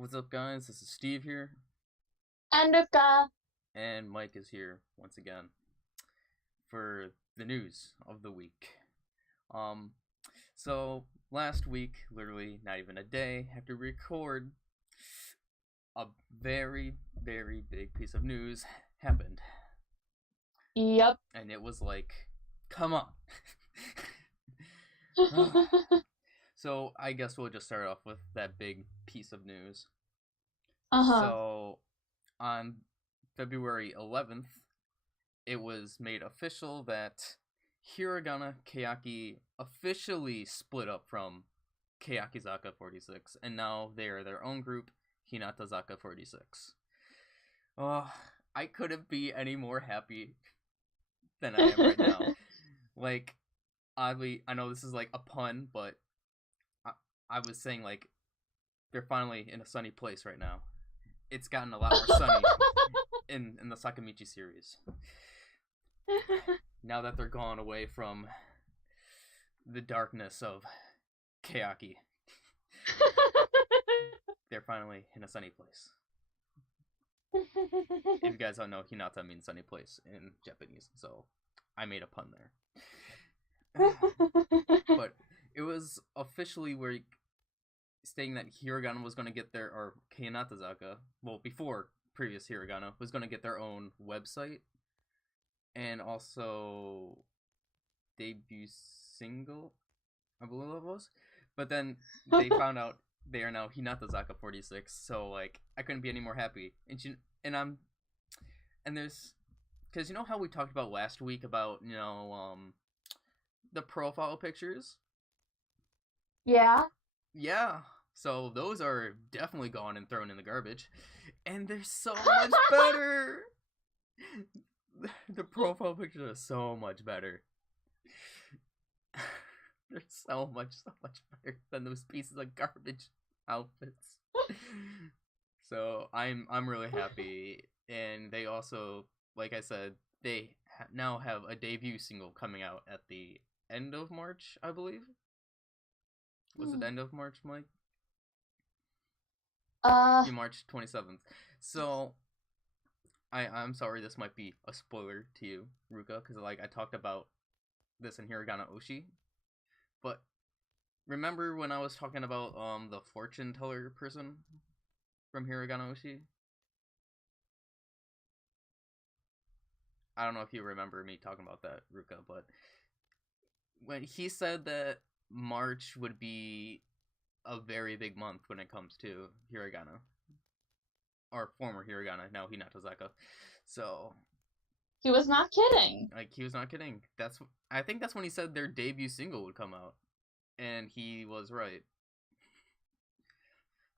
What's up, guys? This is Steve here, And Ruka. and Mike is here once again for the news of the week. Um, so last week, literally not even a day after we record, a very, very big piece of news happened, Yep. and it was like, come on. So I guess we'll just start off with that big piece of news. Uh-huh. So on February 11th, it was made official that Hiragana Keyaki officially split up from Keyakizaka46, and now they are their own group, Hinatazaka46. Oh, I couldn't be any more happy than I am right now. Like, oddly, I know this is like a pun, but I was saying, like, they're finally in a sunny place right now. It's gotten a lot more sunny in the Sakamichi series. Now that they're gone away from the darkness of Keyaki, they're finally in a sunny place. If you guys don't know, Hinata means sunny place in Japanese, so I made a pun there. But it was officially stating that Hiragana was going to get their, or Hinatazaka, well, before previous Hiragana, was going to get their own website, and also debut single, I believe it was. But then they found out they are now Hinatazaka46, so, like, I couldn't be any more happy. And there's, because you know how we talked about last week about, the profile pictures? Yeah. Yeah, so those are definitely gone and thrown in the garbage, and they're so much better. The profile pictures are so much better. They're so much better than those pieces of garbage outfits. So I'm really happy, and they also, like I said, they now have a debut single coming out at the end of March, I believe. Was it the end of March, Mike? Yeah, March 27th. So, I'm sorry this might be a spoiler to you, Ruka, because, like, I talked about this in Hiragana Oshi. But remember when I was talking about the fortune teller person from Hiragana Oshi? I don't know if you remember me talking about that, Ruka, but when he said that March would be a very big month when it comes to Hiragana, or former Hiragana, now Hinatazaka. So He was not kidding. like, he was not kidding. I think that's when he said their debut single would come out, and he was right.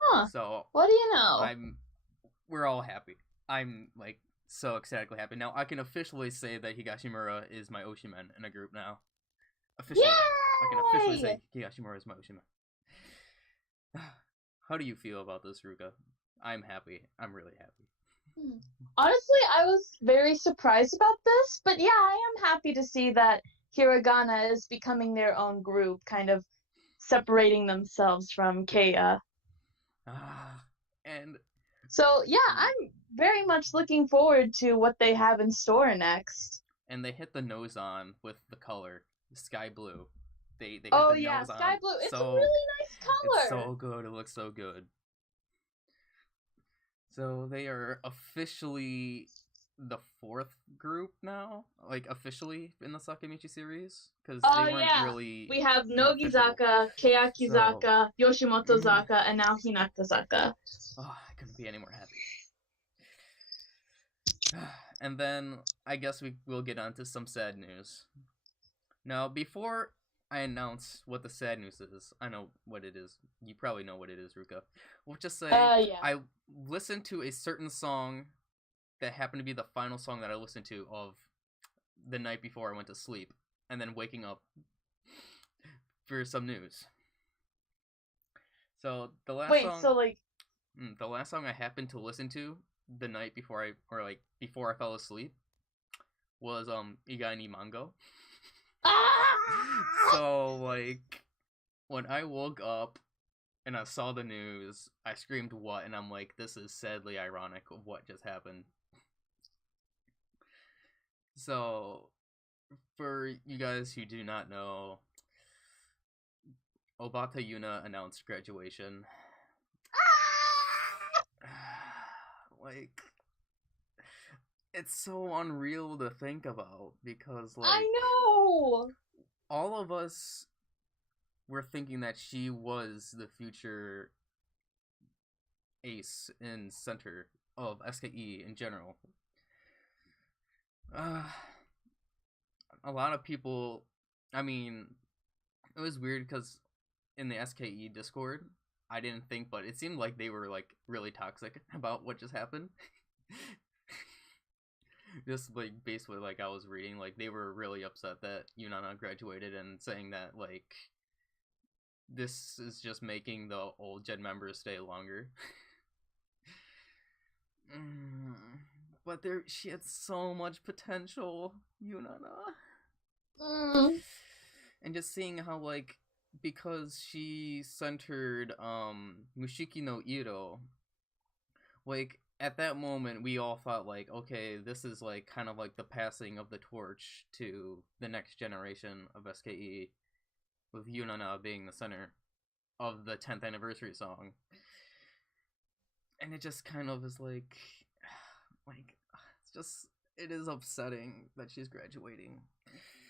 Huh. So what do you know? We're all happy. I'm, like, so ecstatically happy. Now I can officially say that Higashimura is my Oshiman in a group now. Officially. Yay! I can officially say Higashimura is my Oshiman. How do you feel about this, Ruka? I'm happy. I'm really happy. Honestly, I was very surprised about this, but yeah, I am happy to see that Hiragana is becoming their own group, kind of separating themselves from Keiya. And so yeah, I'm very much looking forward to what they have in store next. And they hit the nose on with the color, sky blue. They hit oh the yeah, nose sky on. blue. It's so, a really nice color. It's so good. It looks so good. So they are officially the fourth group now, like, officially in the Sakamichi series, because they weren't really. We have Nogizaka, Keyakizaka, Yoshimotozaka, and now Hinatazaka. Oh, I couldn't be any more happy. And then I guess we'll get on to some sad news. Now, before I announce what the sad news is, I know what it is. You probably know what it is, Ruka. We'll just say I listened to a certain song that happened to be the final song that I listened to of the night before I went to sleep, and then waking up for some news. So the last the last song I happened to listen to the night before I fell asleep was Igai ni Mango. So, like, when I woke up, and I saw the news. I screamed, "What?" And I'm like, this is sadly ironic of what just happened. So, for you guys who do not know, Obata Yuna announced graduation. Like, it's so unreal to think about because, like, I know. all of us were thinking that she was the future ace in center of SKE in general. A lot of people, I mean, it was weird because in the SKE Discord, I didn't think, but it seemed like they were like really toxic about what just happened. Just like based with like I was reading, like they were really upset that Yunana graduated and saying that like this is just making the old gen members stay longer. But she had so much potential, Yunana. And just seeing how like because she centered Mushiki no Iro, like at that moment we all thought like, okay, this is like kind of like the passing of the torch to the next generation of SKE, with Yunana being the center of the 10th anniversary song. And it just kind of is like it's just, it is upsetting that she's graduating.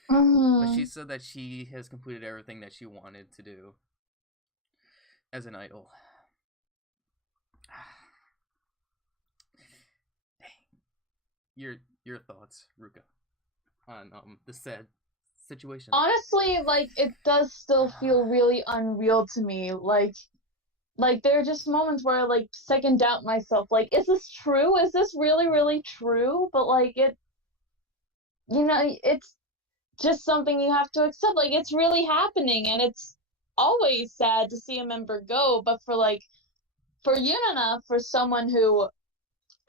But she said that she has completed everything that she wanted to do as an idol. Dang. Your thoughts, Ruka, on the sad situation? Honestly, like, it does still feel really unreal to me. Like there are just moments where I like second doubt myself. Like, is this true? Is this really, really true? But like it's just something you have to accept. Like, it's really happening, and it's always sad to see a member go. But for Yunana, for someone who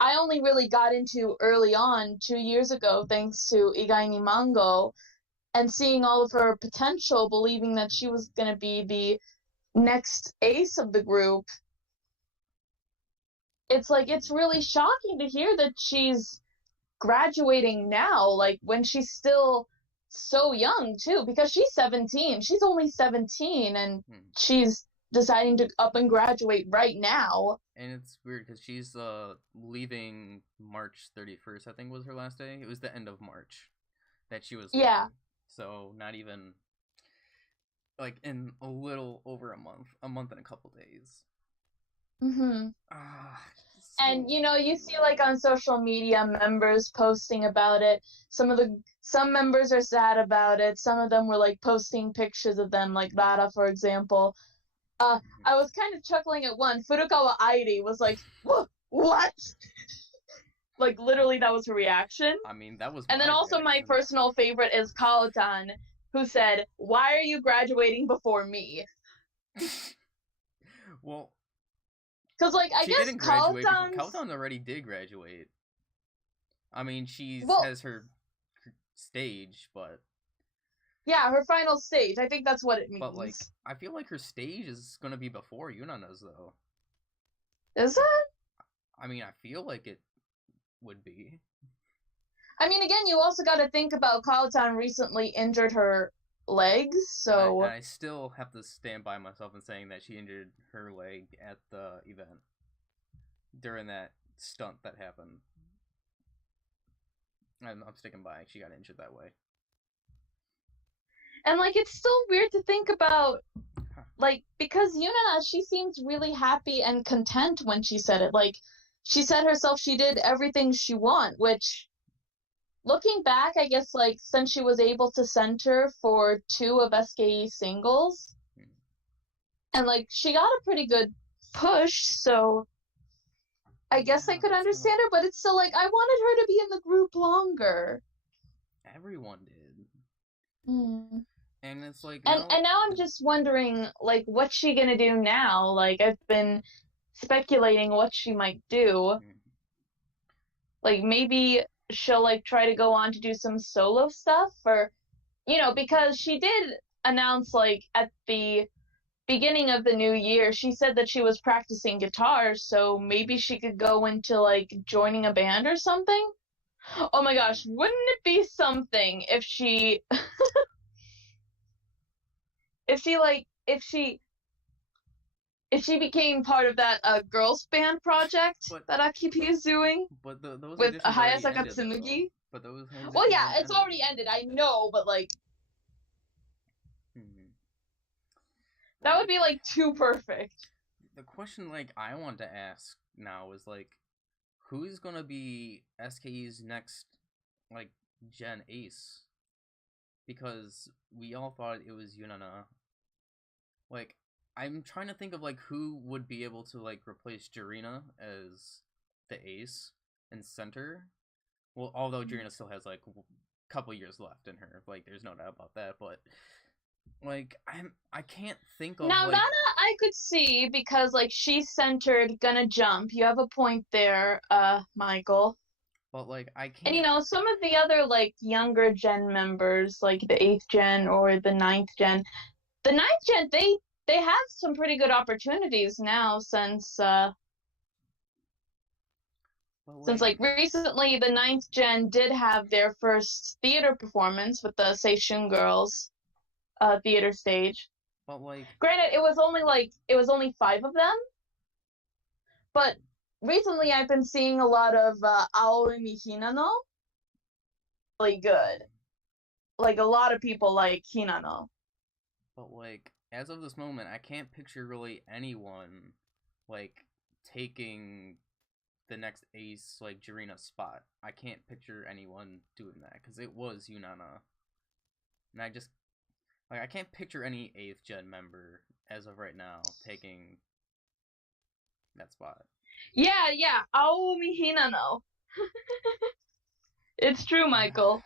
I only really got into early on 2 years ago, thanks to Igai ni Mango, and seeing all of her potential, believing that she was going to be the next ace of the group, it's like, it's really shocking to hear that she's graduating now, like when she's still so young too, because she's 17. She's only 17, and she's deciding to up and graduate right now. And it's weird because she's leaving March 31st, I think was her last day. It was the end of March that she was leaving. Yeah. So not even like in a little over a month and a couple days. And you see like on social media members posting about it. Some members are sad about it. Some of them were like posting pictures of them, like Lara, for example. I was kind of chuckling at one. Furukawa Airi was like, "What?" Like, literally, that was her reaction. I mean, that was. And then also my personal favorite is Kaotan, who said, "Why are you graduating before me?" Well, because like I guess Kaotan already did graduate. I mean, has her stage, but yeah, her final stage. I think that's what it means. But like, I feel like her stage is gonna be before Yunana's though. Is it? I mean, I feel like it would be. I mean, again, you also got to think about Kaotan recently injured her legs, so... And I still have to stand by myself in saying that she injured her leg at the event. During that stunt that happened. I'm sticking by. She got injured that way. And, like, it's still weird to think about, like, because Yunana, she seems really happy and content when she said it. Like, she said herself she did everything she want, which, looking back, I guess, like, since she was able to center for 2 of SKE singles, and, like, she got a pretty good push, so I guess I could understand her, but it's still, like, I wanted her to be in the group longer. Everyone did. And it's like... And now I'm just wondering, like, what's she gonna do now? Like, I've been speculating what she might do. Like, maybe she'll, like, try to go on to do some solo stuff, or, because she did announce, like, at the beginning of the new year, she said that she was practicing guitar, so maybe she could go into like joining a band or something. Oh my gosh, wouldn't it be something if she if she became part of that girls band project But that AKB is doing those with auditions already Hayasaka ended though. Tsurugi? But those Well, auditions yeah, already it's ended already ended. I know, but like Hmm. that would be like too perfect. The question like I want to ask now is like who's gonna be SKE's next like gen ace? Because we all thought it was Yunana. Like I'm trying to think of like who would be able to like replace Jirina as the ace and center. Well, although Jirina still has like a couple years left in her, like there's no doubt about that. But like I can't think of Now like Nana, I could see because like she's centered, gonna jump. You have a point there, Michael. but like I And you can't. know, some of the other like younger gen members, like the 8th gen or the 9th gen, the 9th gen, they have some pretty good opportunities now since like recently the 9th gen did have their first theater performance with the Seishun Girls theater stage. But like Granted, it was only 5 of them, but recently I've been seeing a lot of Aoi Hinano, really good. Like a lot of people like Hinano. But like as of this moment, I can't picture really anyone like taking the next ace like Jirina's spot. I can't picture anyone doing that because it was Yunana, and I just like I can't picture any 8th gen member as of right now taking that spot. Yeah, Aoi Hinano. It's true, Michael.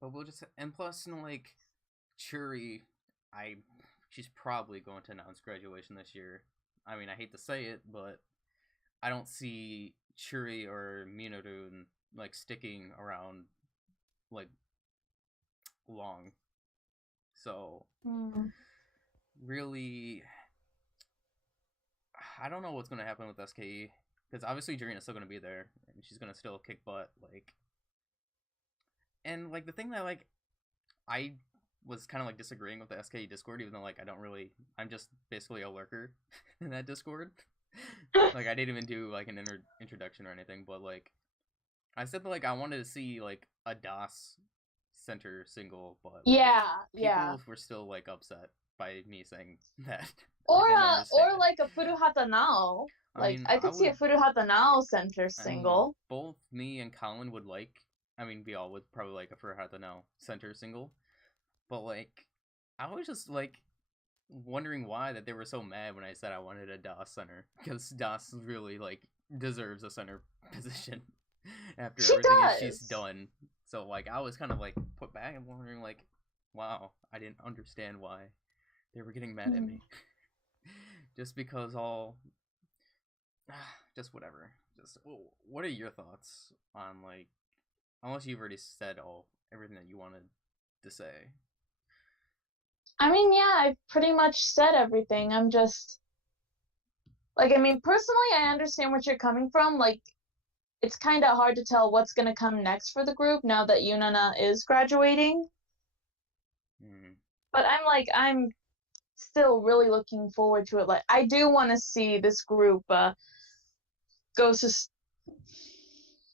But we'll just and plus like Churi, I she's probably going to announce graduation this year. I mean, I hate to say it, but I don't see Churi or Minoru like sticking around like long. So really, I don't know what's gonna happen with SKE because obviously Jirina's still gonna be there and she's gonna still kick butt. Like, and like the thing that like I was kind of like disagreeing with the SKE Discord, even though like I don't really, I'm just basically a lurker in that Discord. Like I didn't even do like an introduction or anything, but like I said that like I wanted to see like a DOS center single, but like Yeah. people were still like upset by me saying that. Or I didn't understand. or like a Furuhata Nao. I Like mean, I could see a Furuhata Nao center I mean, single. both me and Colin would like. I mean, we all would probably like a Furuhata now center single, but like, I was just like wondering why that they were so mad when I said I wanted a DOS center because DOS really like deserves a center position after She everything does. she's done. So like, I was kind of like put back and wondering like, wow, I didn't understand why they were getting mad at me just because all just whatever. Just what are your thoughts on like unless you've already said all everything that you wanted to say? I mean, yeah, I pretty much said everything. I'm just like, I mean, personally, I understand what you're coming from. Like, it's kind of hard to tell what's going to come next for the group now that Yunana is graduating. But I'm still really looking forward to it. Like, I do want to see this group go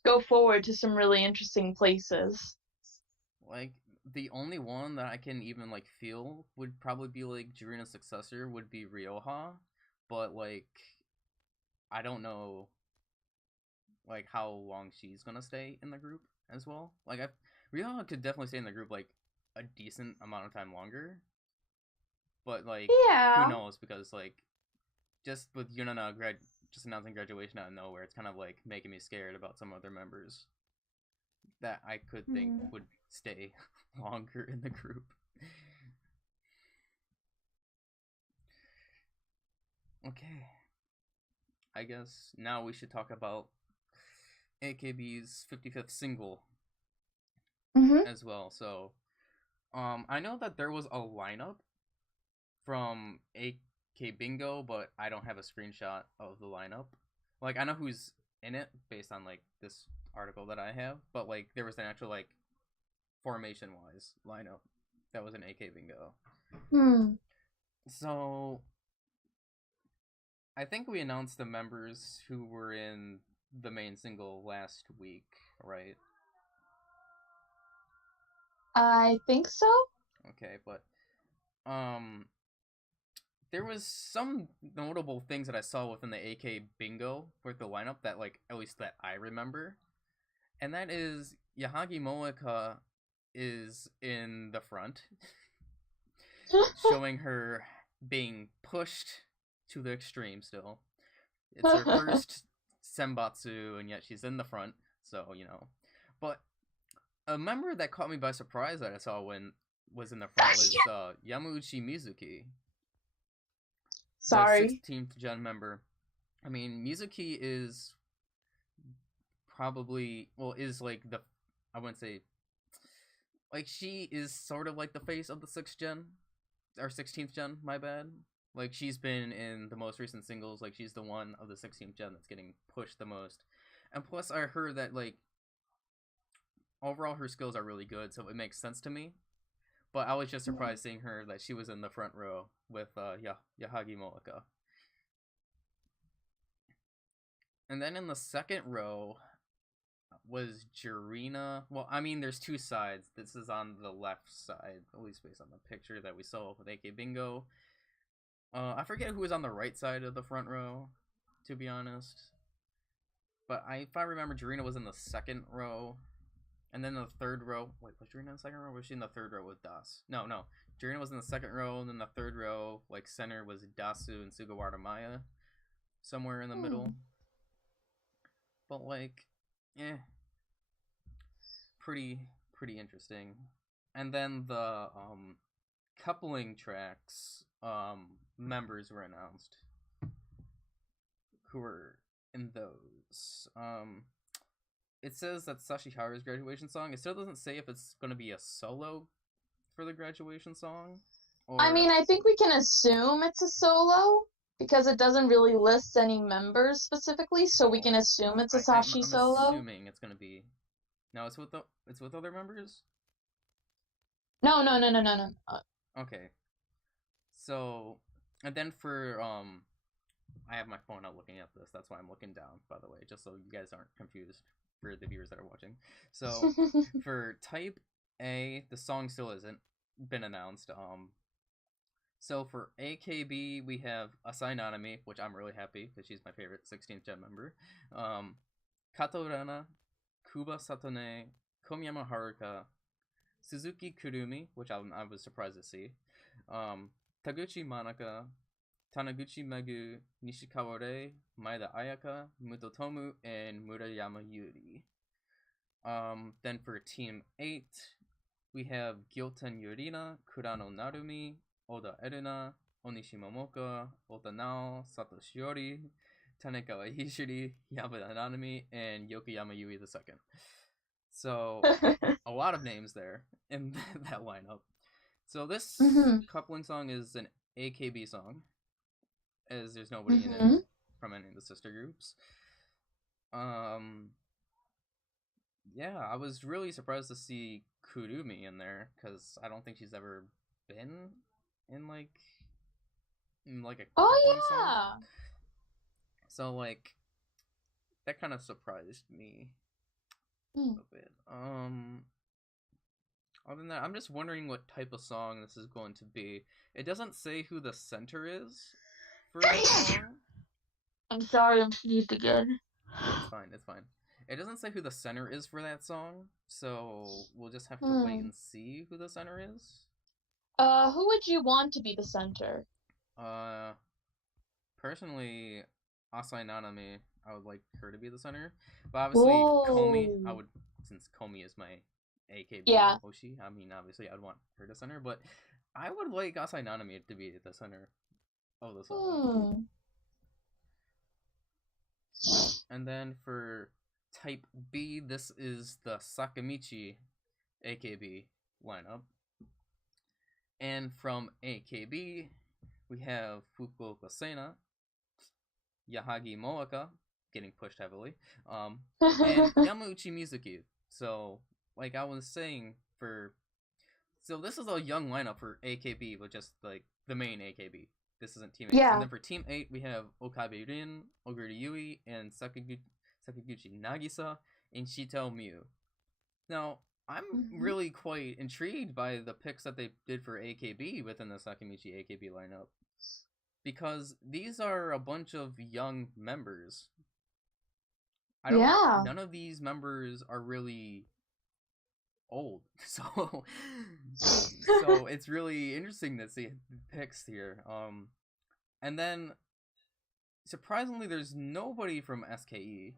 go forward to some really interesting places. Like the only one that I can even like feel would probably be like Jirina's successor would be Ryoha, but like I don't know like how long she's gonna stay in the group as well. Like Ryoha could definitely stay in the group like a decent amount of time longer, but like who knows because like just with Yunana just announcing graduation out of nowhere, it's kind of like making me scared about some other members that I could think would stay longer in the group. Okay. I guess now we should talk about AKB's 55th single as well. So I know that there was a lineup from AK Bingo, but I don't have a screenshot of the lineup. Like, I know who's in it based on like this article that I have, but like there was an actual like formation wise lineup that was an AK Bingo. Hmm. So I think we announced the members who were in the main single last week, right? I think so. Okay, but um there was some notable things that I saw within the AK Bingo with the lineup that like at least that I remember. And that is Yahagi Moeka is in the front, showing her being pushed to the extreme still. It's her first Senbatsu, and yet she's in the front, so, you know. But a member that caught me by surprise that I saw when was in the front was Yamauchi Mizuki, the Sorry. 16th gen member. I mean, Mizuki is probably, well, is like the, I wouldn't say, like, she is sort of like the face of the 6th gen, or 16th gen, my bad. Like, she's been in the most recent singles, like, she's the one of the 16th gen that's getting pushed the most. And plus, I heard that, like, overall her skills are really good, so it makes sense to me. But I was just surprised seeing her that she was in the front row with Yahagi Moeka. And then in the second row was Jurina. Well, I mean, there's two sides. This is on the left side, at least based on the picture that we saw with AK Bingo. I forget who was on the right side of the front row, to be honest. But if I remember, Jurina was in the second row. And then the third row. Wait, was Jurina in the second row? Or was she in the third row with Das? No. Jurina was in the second row, and then the third row, like center, was Dasu and Sugawara Maya. Somewhere in the middle. But like, pretty interesting. And then the coupling tracks members were announced who were in those. It says that Sashiharu's graduation song. It still doesn't say if it's going to be a solo for the graduation song. Or... I mean, I think we can assume it's a solo because it doesn't really list any members specifically, so we can assume it's a Sashi I'm solo. assuming it's going to be. No, it's with other members. No. Okay. So, and then for I have my phone out looking at this. That's why I'm looking down, by the way, just so you guys aren't confused for the viewers that are watching. So, for Type A, the song still isn't been announced. So for AKB, we have Asai Nanami, which I'm really happy because she's my favorite 16th gen member. Kato Rana, Kuba Satone, Komiyama Haruka, Suzuki Kurumi, which I was surprised to see. Taguchi Manaka, Tanaguchi Megu, Nishikawa Rei, Maeda Ayaka, Mutotomu, and Murayama Yuri. Then for Team 8, we have Gyoten Yurina, Kurano Narumi, Oda Eruna, Onishima Moka, Ota Nao, Sato Shiori, Tanekawa Hishiri, Yamada Nanami, and Yokoyama Yui II. So, a lot of names there in that lineup. So this coupling song is an AKB song, as there's nobody in it from any of the sister groups. Yeah, I was really surprised to see Kurumi in there because I don't think she's ever been in like a coupling song. So like that kind of surprised me a little bit. Other than that, I'm just wondering what type of song this is going to be. It doesn't say who the center is for that song. I'm sorry, I'm sneezed again. It's fine. It doesn't say who the center is for that song, so we'll just have to wait and see who the center is. Who would you want to be the center? Personally, Asai Nanami, I would like her to be the center. But obviously, Komi, I would, since Komi is my AKB Oshi, I mean, obviously, I'd want her to center, but I would like Asai Nanami to be the center of the song. And then for Type B, this is the Sakamichi AKB lineup. And from AKB, we have Fukuoka Sena, Yahagi Moaka, getting pushed heavily, and Yamauchi Mizuki. So, like I was saying, so this is a young lineup for AKB, but just like the main AKB. This isn't Team 8. Yeah. And then for Team 8, we have Okabe Rin, Oguri Yui, and Sakaguchi Nagisa, and Shito Miu. Now, I'm really quite intrigued by the picks that they did for AKB within the Sakamichi AKB lineup. Because these are a bunch of young members. None of these members are really old. So it's really interesting to see picks here. And then surprisingly there's nobody from SKE.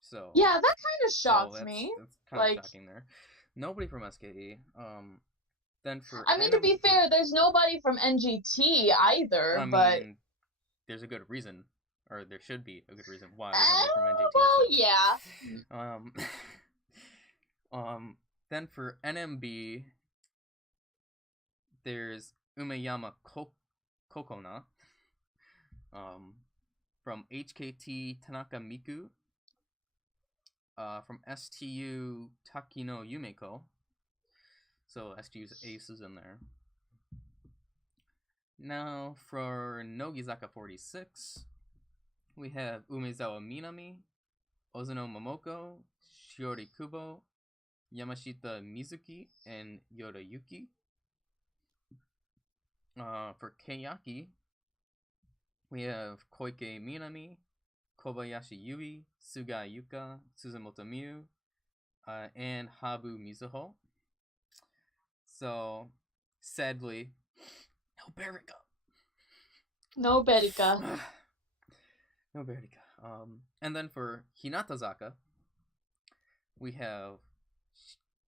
So yeah, that kind of shocked me. That's kind of shocking there. Nobody from SKE. Then for to be fair, there's nobody from NGT either. But there's a good reason, or there should be a good reason why there's nobody from NGT. Well, so. yeah. Then for NMB, there's Umeyama Kokona. From HKT Tanaka Miku. From STU Takino Yumeko. So STU's ace is in there. Now for Nogizaka46, we have Umezawa Minami, Ozuno Momoko, Shiori Kubo, Yamashita Mizuki, and Yoda Yuki. For Keyaki, we have Koike Minami, Kobayashi Yui, Suga Yuka, Suzumoto Miu, and Habu Mizuho. So, sadly, no Berika. No Berika. And then for Hinatazaka, we have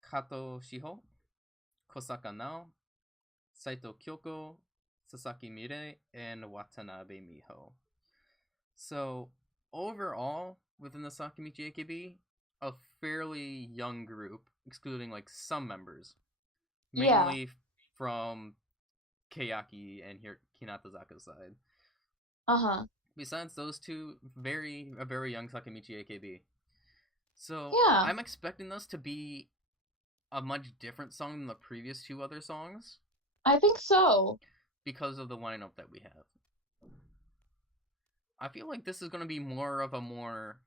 Kato Shiho, Kosaka Nao, Saito Kyoko, Sasaki Mirei, and Watanabe Miho. So, overall, within the Sakamichi AKB, a fairly young group, excluding like some members. Mainly from Keyaki and Hinatazaka's side. Besides those two, a very young Sakamichi AKB. So, I'm expecting this to be a much different song than the previous two other songs. I think so. Because of the lineup that we have. I feel like this is going to be more of a more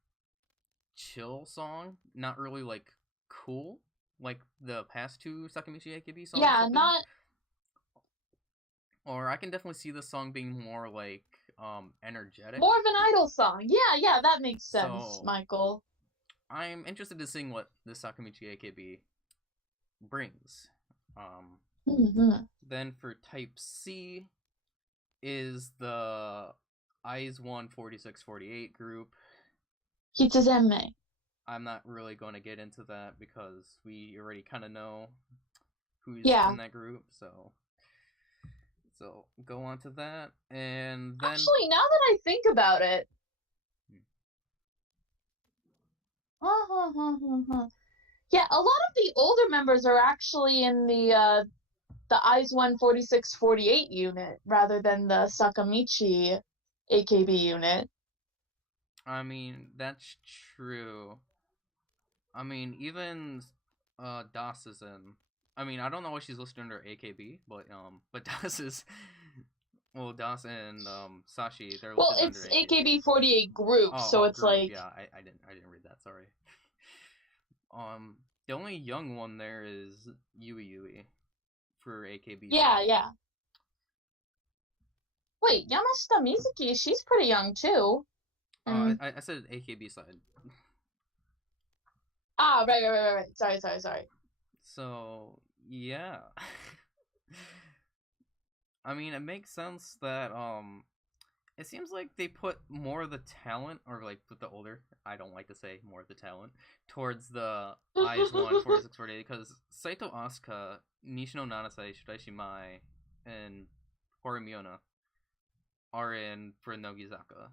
chill song, not really like cool like the past two Sakamichi AKB songs. Yeah, not. Or I can definitely see this song being more like energetic. More of an idol song. Yeah, that makes sense, Michael. I'm interested to seeing what the Sakamichi AKB brings. Then for Type C is the IZ*ONE 4648 group. Hitsuzenmei. I'm not really going to get into that because we already kind of know who's in that group, so go on to that. And then actually, now that I think about it, yeah, a lot of the older members are actually in the IZ*ONE 4648 unit rather than the Sakamichi AKB unit. I mean, that's true. I mean, even Das is in. I mean, I don't know why she's listed under AKB, but Das is. Well, Das and Sashi, they're listed under AKB. Well, it's AKB48 group, so it's group. like. Yeah, I didn't read that. Sorry. The only young one there is Yui for AKB. Yeah. Wait, Yamashita Mizuki, she's pretty young too. I said AKB side. Right. Sorry. So, yeah. I mean, it makes sense that, it seems like they put more of the talent, or like with the older, I don't like to say more of the talent, towards the IZ*ONE 4648, because Saito Asuka, Nishino Nanase, Shiraishi Mai, and Horimiona are in for Nogizaka.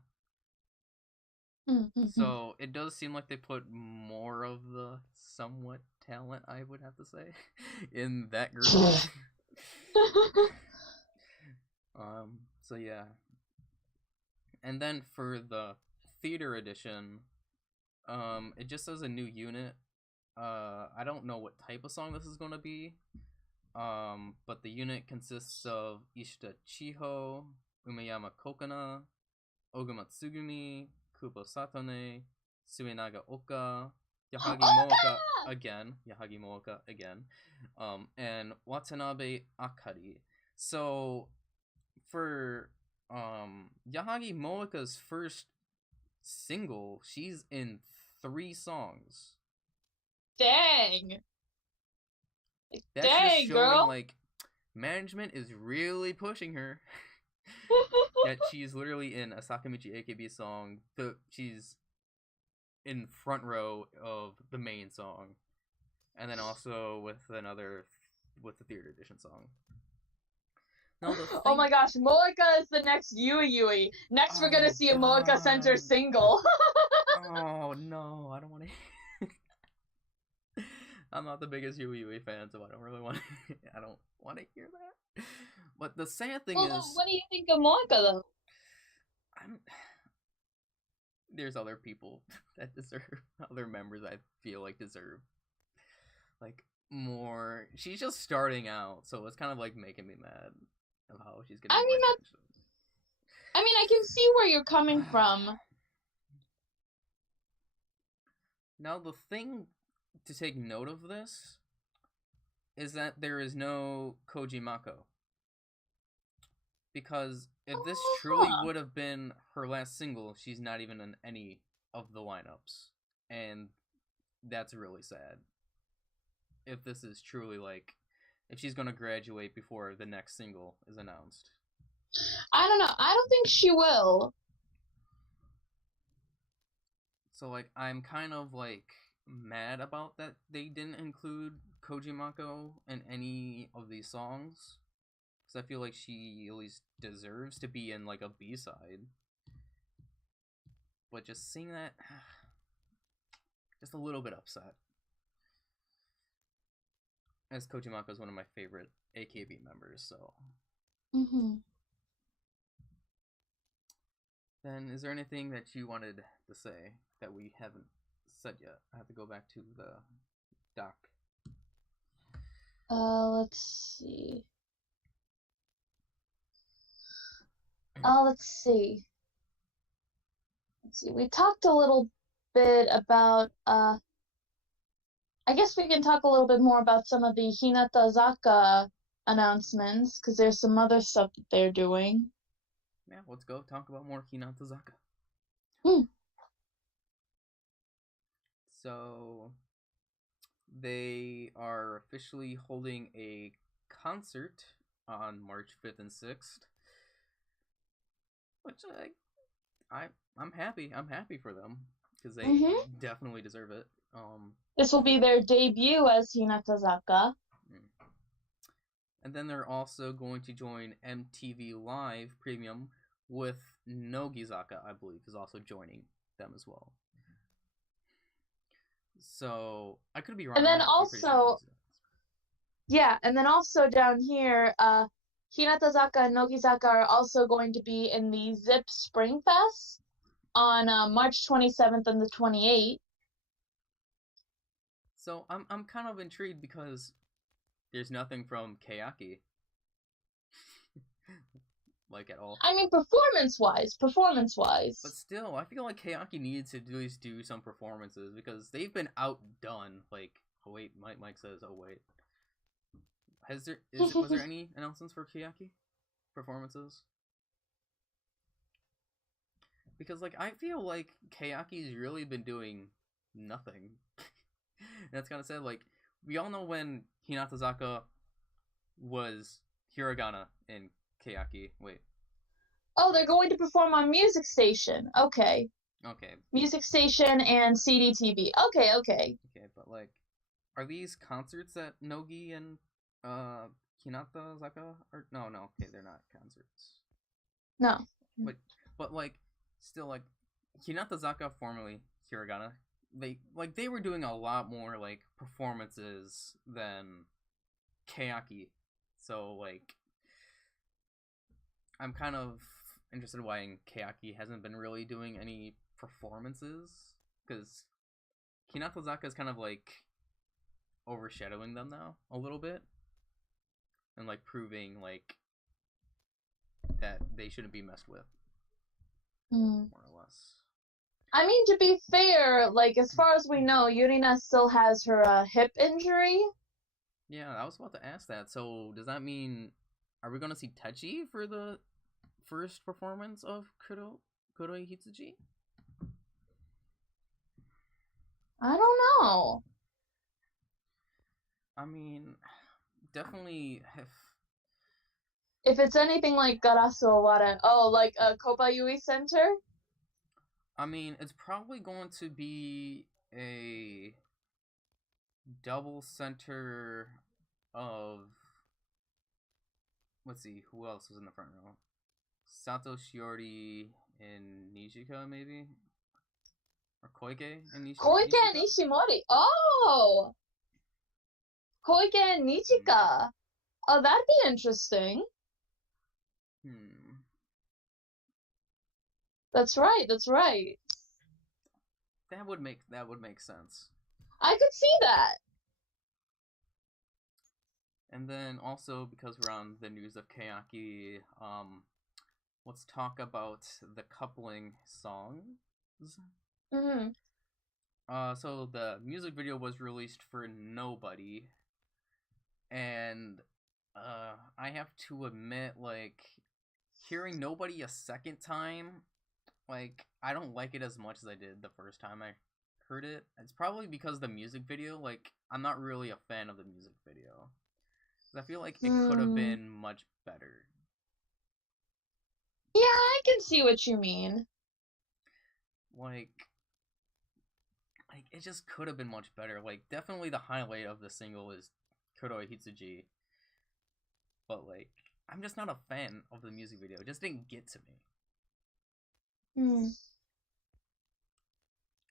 So it does seem like they put more of the somewhat talent, I would have to say, in that group. So yeah. And then for the theater edition, it just says a new unit. I don't know what type of song this is gonna be. But the unit consists of Ishita Chiho, Umeyama Kokona, Oguma Tsugumi, Kubo Satone, Suenaga Oka, Yahagi Mooka again, and Watanabe Akari. So for Yahagi Mooka's first single, she's in 3 songs. Dang. That's just showing, girl. like, management is really pushing her. Yet she's literally in a Sakamichi AKB song. She's in front row of the main song, and then also with the theater edition song. Now, oh my gosh, Moeka is the next Yui Yui. Next, we're gonna see a Moeka Center single. Oh no, I don't want to. I'm not the biggest Yui Yui fan, so I don't really want. I don't want to hear that. But the sad thing is, what do you think of Moeka though? There's other people that deserve, other members I feel like deserve, like, more. She's just starting out, so it's kind of like making me mad of how she's getting more attention. I can see where you're coming from. Now, the thing to take note of this is that there is no Kojimako. Because if this truly would have been her last single, she's not even in any of the lineups. And that's really sad. If this is truly, like, if she's gonna graduate before the next single is announced. I don't know. I don't think she will. So, like, I'm kind of, like, mad about that they didn't include Kojimako in any of these songs. Because I feel like she at least deserves to be in, like, a B-side. But just seeing that, just a little bit upset. As Kojimako is one of my favorite AKB members, so. Then, is there anything that you wanted to say that we haven't said yet? I have to go back to the doc. Let's see. Let's see. We talked a little bit about, I guess we can talk a little bit more about some of the Hinatazaka announcements, because there's some other stuff that they're doing. Yeah, let's go talk about more Hinatazaka. So, they are officially holding a concert on March 5th and 6th. Which, I'm happy. I'm happy for them. Because they definitely deserve it. This will be their debut as Hinatazaka. And then they're also going to join MTV Live Premium with Nogizaka, I believe, is also joining them as well. So, I could be wrong. And then also, and then also down here, Hinatazaka and Nogizaka are also going to be in the Zip Spring Fest on March 27th and the 28th. So, I'm kind of intrigued because there's nothing from Keyaki. Like, at all. I mean, performance-wise. But still, I feel like Keyaki needs to at least do some performances because they've been outdone. Like, oh wait, Mike says, oh wait. Was there any announcements for Keyaki performances? Because, like, I feel like Keyaki's really been doing nothing. And that's kind of sad. Like, we all know when Hinatazaka was Hiragana in Keyaki. Wait. Oh, they're going to perform on Music Station. Okay. Music Station and CDTV. Okay, but, like, are these concerts that Nogi and Hinatazaka are? No, okay, they're not concerts. No. But like, still, like, Hinatazaka, formerly Hiragana, they were doing a lot more, like, performances than Keyaki So like, I'm kind of interested why Keyaki hasn't been really doing any performances, because Hinatazaka is kind of like overshadowing them now a little bit, and like proving like that they shouldn't be messed with, more or less. I mean, to be fair, like as far as we know, Yurina still has her hip injury. Yeah, I was about to ask that. So does that mean, are we gonna see Techi for the first performance of Kuroi Hitsuji? I don't know. I mean, definitely. If it's anything like Garasu Owara, like a Kobayui Center. I mean, it's probably going to be a double center of. Let's see, who else was in the front row? Sato Shiori and Nishika, maybe? Or Koike and Nishika? Koike and Ishimori. Oh! Koike and Nishika. Oh, that'd be interesting. That's right. That would make sense. I could see that. And then also, because we're on the news of Keyaki, let's talk about the coupling songs. So the music video was released for Nobody, and I have to admit, like, hearing Nobody a second time, like, I don't like it as much as I did the first time I heard it. It's probably because the music video, like, I'm not really a fan of the music video. I feel like it could have been much better. Yeah, I can see what you mean. Like it just could have been much better. Like, definitely the highlight of the single is Kuroi Hitsuji. But, like, I'm just not a fan of the music video. It just didn't get to me.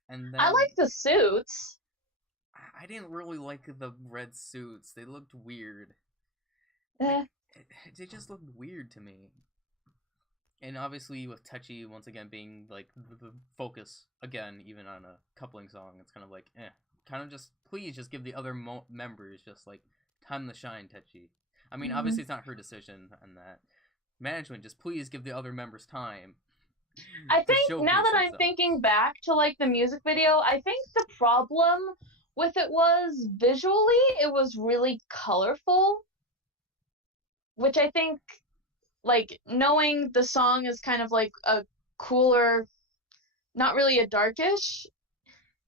And then, I like the suits. I didn't really like the red suits. They looked weird. They just looked weird to me. And obviously with Techi once again being like the focus again, even on a coupling song, it's kind of like kind of just please just give the other members just like time to shine, Techi. I mean, obviously it's not her decision, and that management just please give the other members time. I think now that I'm thinking back to like the music video, I think the problem with it was visually it was really colorful, which I think like knowing the song is kind of like a cooler, not really a darkish.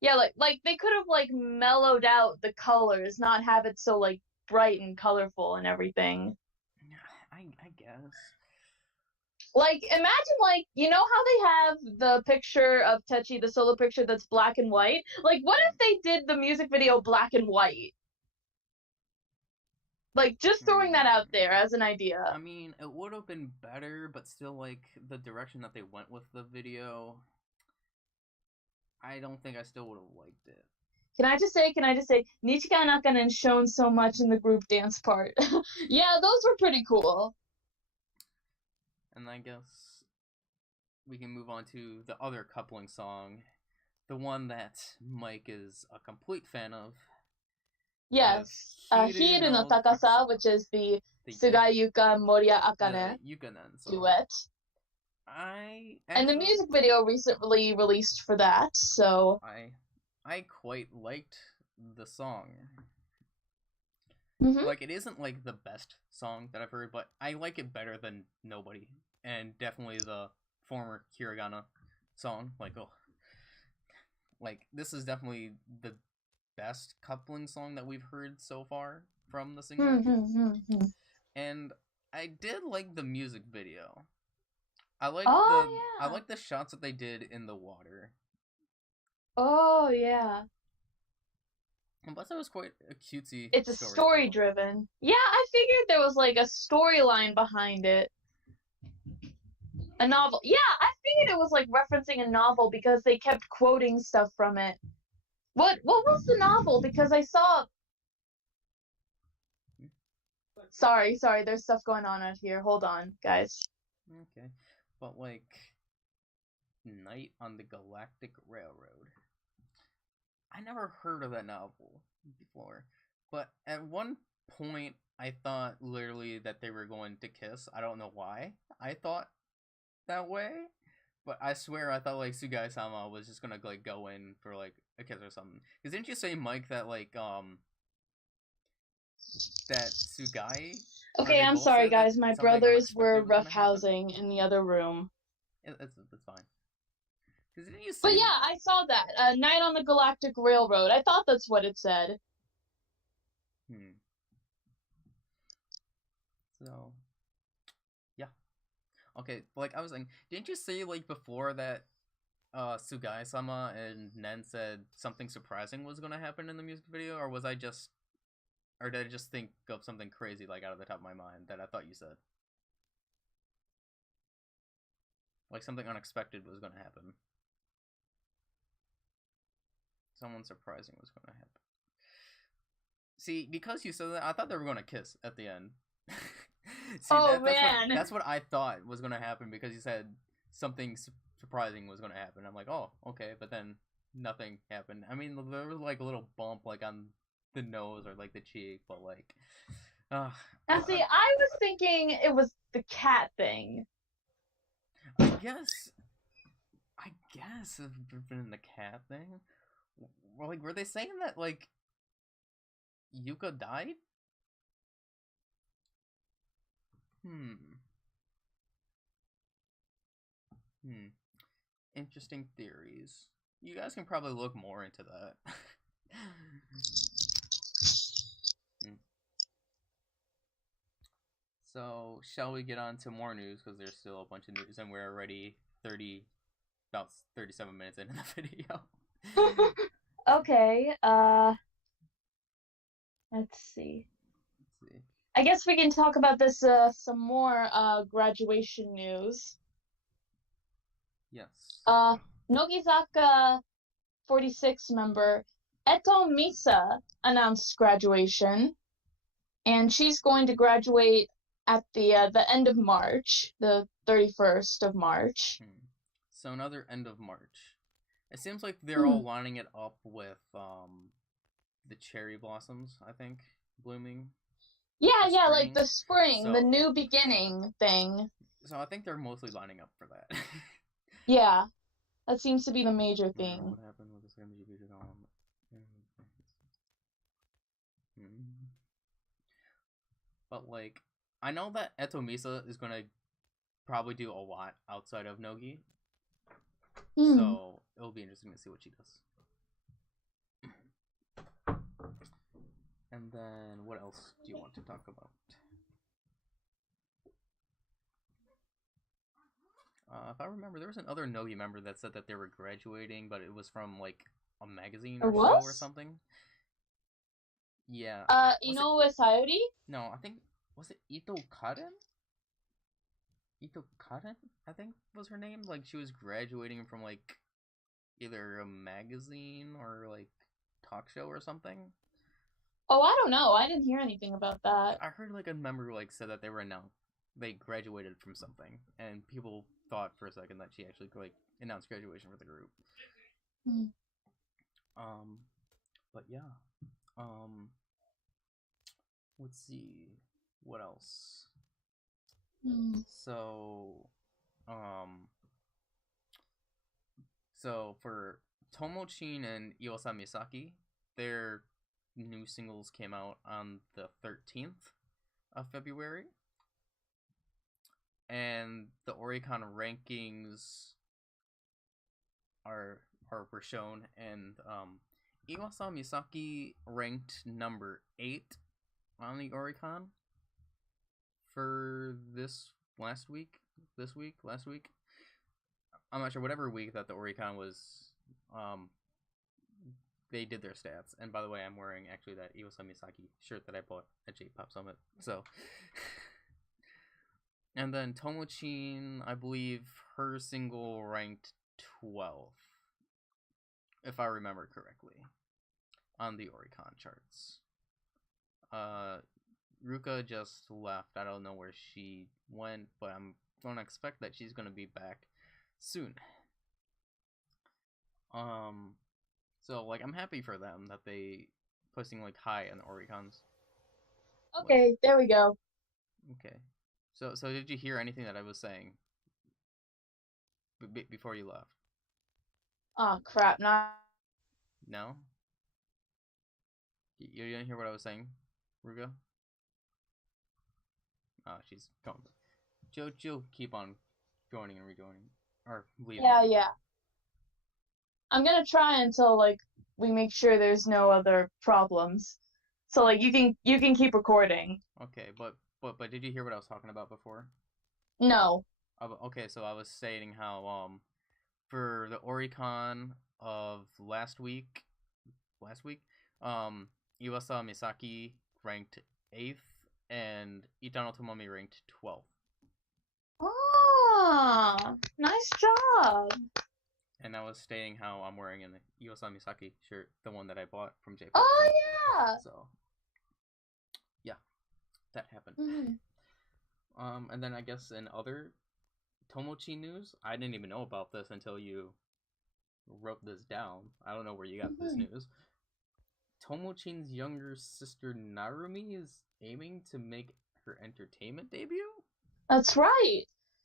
Yeah, like they could have like mellowed out the colors, not have it so like bright and colorful and everything. I guess. Like, imagine, like, you know how they have the picture of Techi, the solo picture that's black and white? Like, what if they did the music video black and white? Like, just throwing that out there as an idea. I mean, it would have been better, but still, like, the direction that they went with the video, I don't think I still would have liked it. Can I just say, Nichika Nakane shown so much in the group dance part. Yeah, those were pretty cool. And I guess we can move on to the other coupling song, the one that Mike is a complete fan of. Yes, Hiru no Takasa, which is the Sugayuka Moriya Akane duet. And the music video recently released for that, so I quite liked the song. Like, it isn't like the best song that I've heard, but I like it better than Nobody, and definitely the former Hiragana song. Like this is definitely the best coupling song that we've heard so far from the single. And I did like the music video. I like the shots that they did in the water. Oh yeah. And plus, it was quite a cutesy. It's a story driven. Yeah, I figured there was like a storyline behind it. A novel. Yeah, I figured it was like referencing a novel because they kept quoting stuff from it. What was the novel? Because I saw sorry, there's stuff going on out here. Hold on, guys. Okay. But, like, Night on the Galactic Railroad. I never heard of that novel before. But at one point, I thought literally that they were going to kiss. I don't know why I thought that way. But I swear I thought, like, Sugai-sama was just gonna, like, go in for, like, a kiss or something. Because didn't you say, Mike, that, like, that Sugai... Okay, I'm sorry, guys. My brothers were roughhousing in the other room. That's fine. Didn't you say... But yeah, I saw that. Night on the Galactic Railroad. I thought that's what it said. So... yeah. Okay, like, I was saying, didn't you say, like, before that Sugai-sama and Nen said something surprising was gonna happen in the music video, or was I just... or did I just think of something crazy, like, out of the top of my mind that I thought you said? Like, something unexpected was gonna happen. Someone surprising was gonna happen. See, because you said that, I thought they were gonna kiss at the end. See, man! That's what I thought was gonna happen, because you said something surprising was gonna happen. I'm like, oh, okay, but then nothing happened. I mean, there was, like, a little bump, like, on the nose or, like, the cheek, but, like... now, see, I was thinking it was the cat thing. I guess it's been the cat thing. Like, were they saying that, like, Yuka died? Interesting theories. You guys can probably look more into that. So, shall we get on to more news? Because there's still a bunch of news, and we're already about 37 minutes into the video. Okay, let's see. I guess we can talk about this, some more, graduation news. Yes. Hinatazaka46 member Eto Misa announced graduation, and she's going to graduate at the end of March, the 31st of March. So another end of March. It seems like they're all lining it up with the cherry blossoms, I think, blooming. Yeah, like the spring, the new beginning thing. So I think they're mostly lining up for that. Yeah, that seems to be the major thing. What happened with this MG video? But, like, I know that Eto Misa is gonna probably do a lot outside of Nogi. So it'll be interesting to see what she does. And then, what else do you want to talk about? If I remember, there was another Nogi member that said that they were graduating, but it was from, like, a magazine or show or something. Yeah. Inoue Sayori? No, I think, was it Ito Karen? Ito Karen, I think was her name. Like, she was graduating from, like, either a magazine or, like, talk show or something. Oh, I don't know. I didn't hear anything about that. I heard, like, a member, like, said that they graduated from something, and people thought for a second that she actually, like, announced graduation for the group. But yeah. Let's see. What else? So for Tomochin and Iwasa Misaki, their new singles came out on the 13th of February. And the Oricon rankings were shown, and Iwasa Misaki ranked number 8 on the Oricon for last week. I'm not sure, whatever week that the Oricon was, they did their stats. And by the way, I'm wearing actually that Iwasa Misaki shirt that I bought at J-Pop Summit. So, and then Tomochin, I believe her single ranked 12th, if I remember correctly, on the Oricon charts. Ruka just left. I don't know where she went, but I'm gonna expect that she's gonna be back soon. So like I'm happy for them that they placing like high in the Oricons. Okay, there we go. Okay. So did you hear anything that I was saying before you left? Oh crap! Not. No. You didn't hear what I was saying, Ruga? Oh, she's gone. She'll keep on joining and rejoining, or leaving. Yeah. I'm gonna try until like we make sure there's no other problems. So like you can keep recording. Okay, but did you hear what I was talking about before? No. Okay, so I was stating how for the Oricon of last week, Iwasa Misaki ranked 8th and Itano Tomomi ranked 12th. Ah, nice job. And I was stating how I'm wearing an Iwasa Misaki shirt, the one that I bought from J-Pop. Oh yeah. So yeah, that happened. Mm-hmm. And then I guess in other Tomochi news, I didn't even know about this until you wrote this down. I don't know where you got this news. Tomochin's younger sister Narumi is aiming to make her entertainment debut? That's right.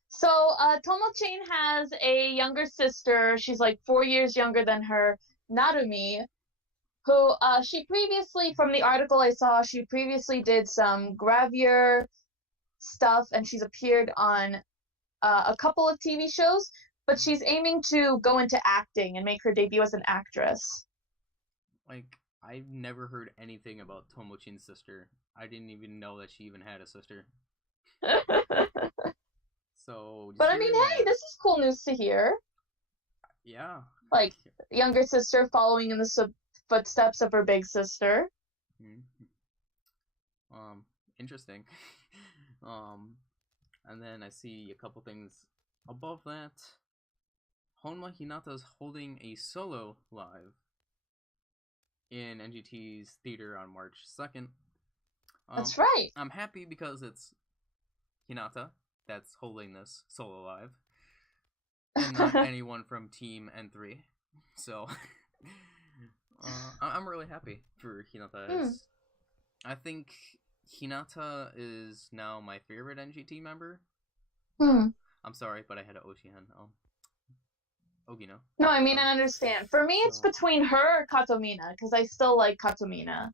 So, Tomochin has a younger sister. She's like 4 years younger than her, Narumi, who she previously, from the article I saw, she previously did some gravure stuff and she's appeared on a couple of TV shows, but she's aiming to go into acting and make her debut as an actress. Like, I've never heard anything about Tomochin's sister. I didn't even know that she even had a sister. So, but I mean, hey, this is cool news to hear. Yeah. Like, younger sister following in the footsteps of her big sister. Interesting. And then I see a couple things above that. Honma Hinata's holding a solo live in NGT's theater on March 2nd. That's right. I'm happy because it's Hinata that's holding this solo live, and not anyone from Team N3. So I'm really happy for Hinata. I think Hinata is now my favorite NGT member. I'm sorry, but I had an Oshihan. Ogino. No, I mean, I understand. For me, it's between her or Katomina, because I still like Katomina.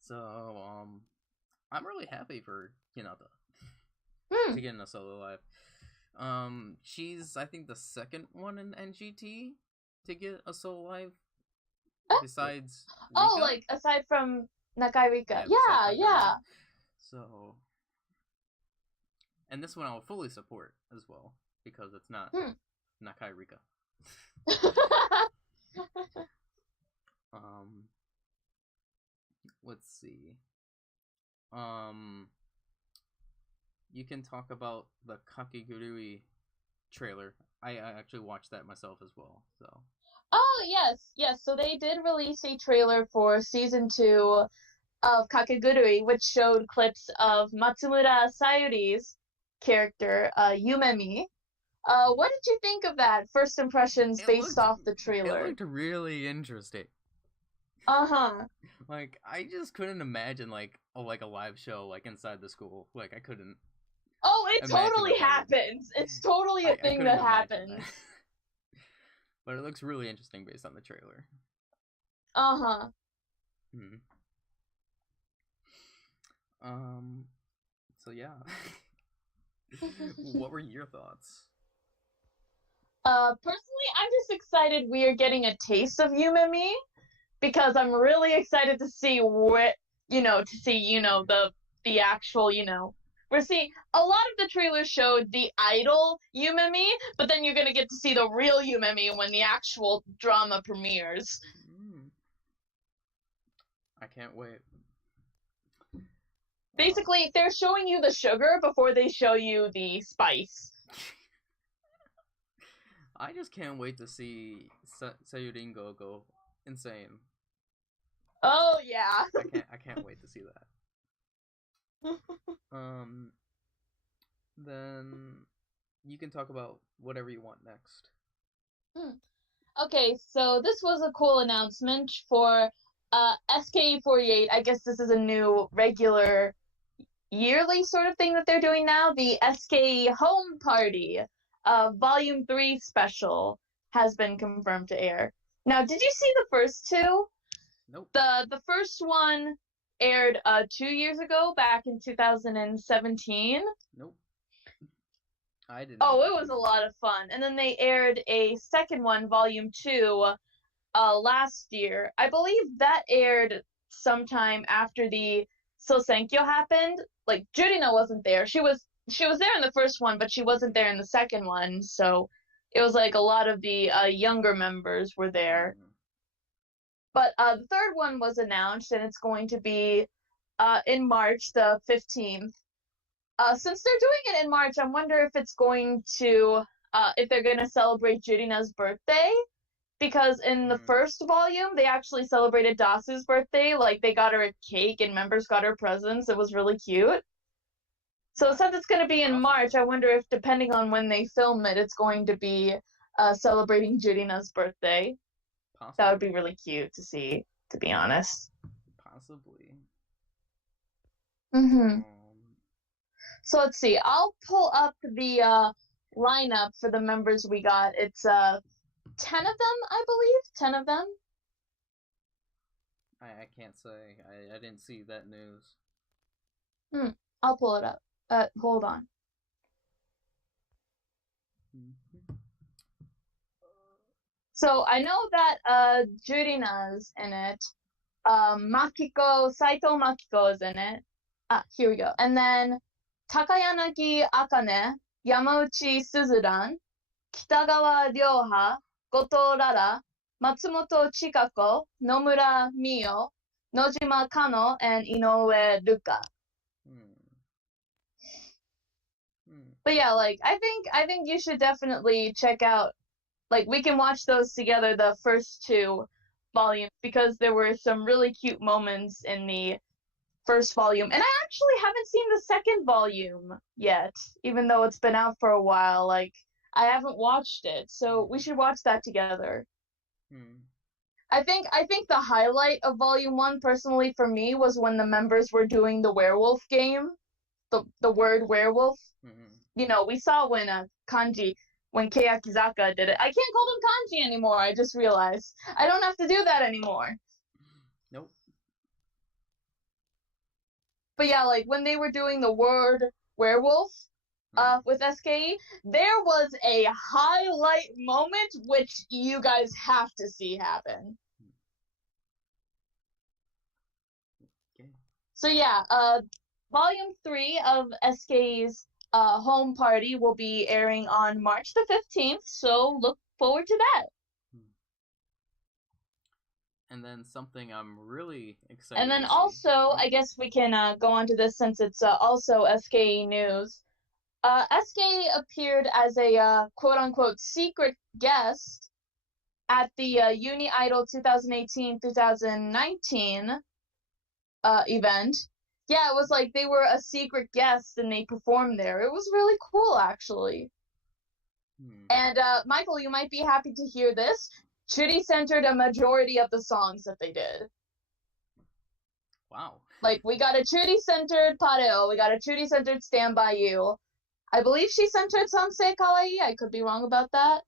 So, I'm really happy for Hinata to get in a solo live. She's, I think, the second one in NGT to get a solo live, besides Rika. Oh, like, aside from Nakai Rika. Yeah. So, and this one I will fully support as well, because it's not Nakai Rika. Let's see. You can talk about the Kakegurui trailer. I actually watched that myself as well. So. Oh yes. So they did release a trailer for season 2 of Kakegurui, which showed clips of Matsumura Sayuri's character, Yumemi. What did you think of that? First impressions based off the trailer. It looked really interesting. Like, I just couldn't imagine like a live show like inside the school. Like, I couldn't. Oh, it totally happens. It's totally a thing that happens. That. But it looks really interesting based on the trailer. So yeah. What were your thoughts? Personally, I'm just excited we are getting a taste of Yumemi, because I'm really excited to see what, the actual, we're seeing a lot of the trailers showed the idol Yumemi, but then you're gonna get to see the real Yumemi when the actual drama premieres. I can't wait. Basically, they're showing you the sugar before they show you the spice. I just can't wait to see Sayuringo go insane. Oh yeah. I can't wait to see that. Um, then you can talk about whatever you want next. Okay, so this was a cool announcement for SKE48. I guess this is a new regular yearly sort of thing that they're doing now. The SKE Home Party Volume 3 special has been confirmed to air. Now, did you see the first two? Nope. The first one aired 2 years ago, back in 2017. Nope. I did not. Oh, it was a lot of fun. And then they aired a second one, Volume 2, last year. I believe that aired sometime after the Sosenkyo happened. Like, Jurina wasn't there. She was there in the first one, but she wasn't there in the second one. So it was like a lot of the younger members were there. But the third one was announced, and it's going to be in March the 15th. Since they're doing it in March, I wonder if it's going to if they're going to celebrate Jurina's birthday. Because in the first volume, they actually celebrated Dasu's birthday. Like, they got her a cake and members got her presents. It was really cute. So since it's going to be in March, I wonder if, depending on when they film it, it's going to be celebrating Jurina's birthday. Possibly. That would be really cute to see, to be honest. Possibly. So let's see. I'll pull up the lineup for the members we got. It's 10 of them, I believe. 10 of them. I can't say. I didn't see that news. I'll pull it up. Hold on. So I know that Jurina's in it. Saito Makiko is in it. Here we go. And then Takayanagi Akane, Yamauchi Suzuran, Kitagawa Ryoha, Goto Rara, Matsumoto Chikako, Nomura Mio, Nojima Kano, and Inoue Ruka. But yeah, like I think you should definitely check out. Like, we can watch those together, the first two volumes, because there were some really cute moments in the first volume. And I actually haven't seen the second volume yet, even though it's been out for a while. Like, I haven't watched it, so we should watch that together. I think the highlight of Volume 1, personally, for me, was when the members were doing the werewolf game, the word werewolf. You know, we saw when when Keyakizaka did it. I can't call them kanji anymore, I just realized. I don't have to do that anymore. Nope. But yeah, like, when they were doing the word werewolf with SKE, there was a highlight moment which you guys have to see happen. Okay. So yeah, Volume 3 of SKE's Home Party will be airing on March the 15th, so look forward to that. And then something I'm really excited And then also, I guess we can go on to this since it's also SKE news. SKE appeared as a quote-unquote secret guest at the Uni Idol 2018-2019 event. Yeah, it was like they were a secret guest and they performed there. It was really cool, actually. And Michael, you might be happy to hear this. Churi centered a majority of the songs that they did. Wow. Like, we got a Churi centered Pareo, we got a Churi centered Stand By You. I believe she centered Sansei Kawaii. I could be wrong about that.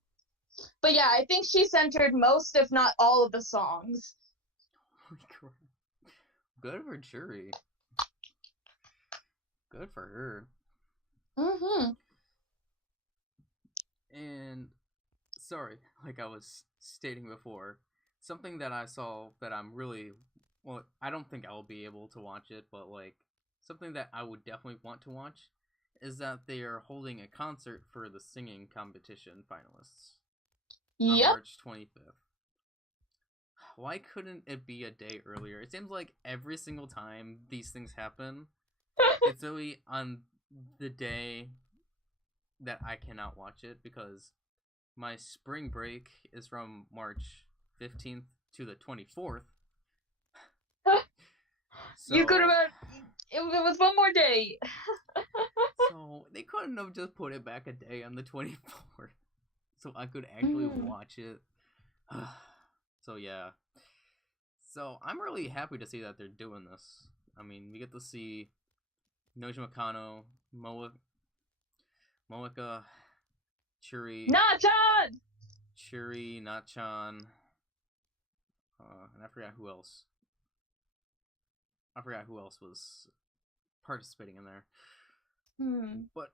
But yeah, I think she centered most, if not all, of the songs. Good for Churi. Good for her. And sorry, like I was stating before, something that I saw that I'm really, well, I don't think I'll be able to watch it, but like something that I would definitely want to watch is that they are holding a concert for the singing competition finalists on March 25th. Why couldn't it be a day earlier? It seems like every single time these things happen, it's really on the day that I cannot watch it because my spring break is from March 15th to the 24th. So, you could have. it was one more day. So they couldn't have just put it back a day on the 24th, so I could actually watch it. So yeah. So I'm really happy to see that they're doing this. I mean, we get to see Nojima Kano, Moeka, Churi, Nachan! Nachan, and I forgot who else. I forgot who else was participating in there. But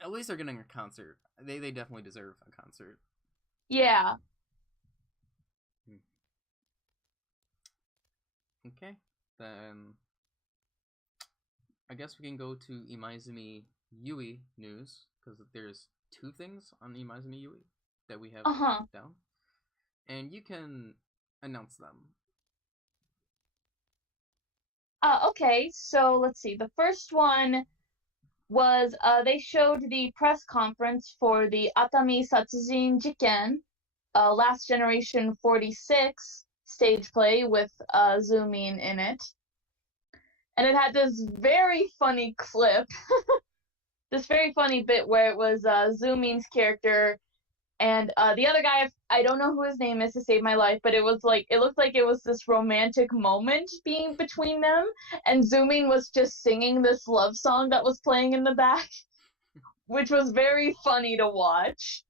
at least they're getting a concert. They definitely deserve a concert. Yeah. Okay, then I guess we can go to Imaizumi Yui news, because there's 2 things on Imaizumi Yui that we have down. And you can announce them. Okay, so let's see. The first one was they showed the press conference for the Atami Satsujin Jiken, Last Generation 46 stage play with Zoomin in it. And it had this very funny clip, this very funny bit where it was Zoomin's character and the other guy, I don't know who his name is to save my life, but it looked like it was this romantic moment being between them, and Zoomin was just singing this love song that was playing in the back, which was very funny to watch.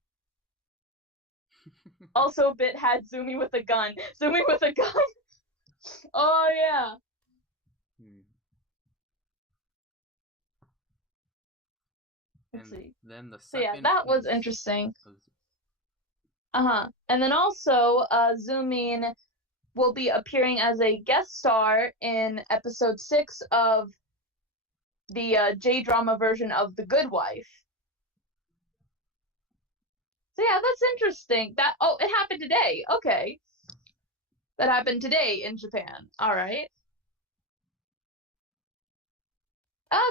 Also, Bit had Zoomin with a gun. Zoomin with a gun! Oh, yeah. Let's see. Then the second. So yeah, that was interesting. And then also, Zoomin will be appearing as a guest star in episode 6 of the J-drama version of The Good Wife. So yeah, that's interesting. It happened today. Okay. That happened today in Japan. All right.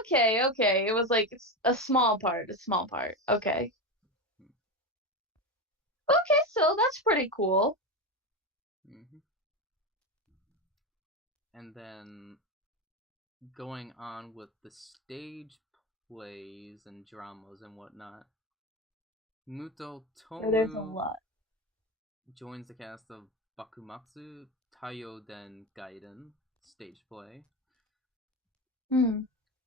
Okay. It was like a small part. Okay. Okay, so that's pretty cool. And then going on with the stage plays and dramas and whatnot, Muto Tomu joins the cast of Bakumatsu Taiyoden Gaiden stage play.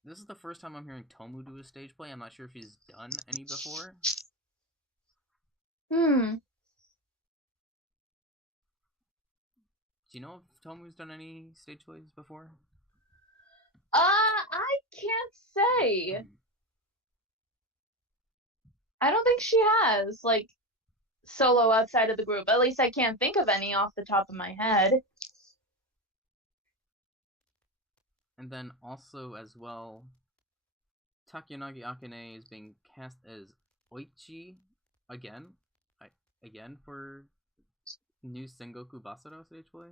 This is the first time I'm hearing Tomu do a stage play. I'm not sure if he's done any before. Do you know if Tomu's done any stage plays before? I can't say. I don't think she has, like, solo outside of the group. At least I can't think of any off the top of my head. And then also as well, Takanagi Akane is being cast as Oichi again for new Sengoku Basara stage play.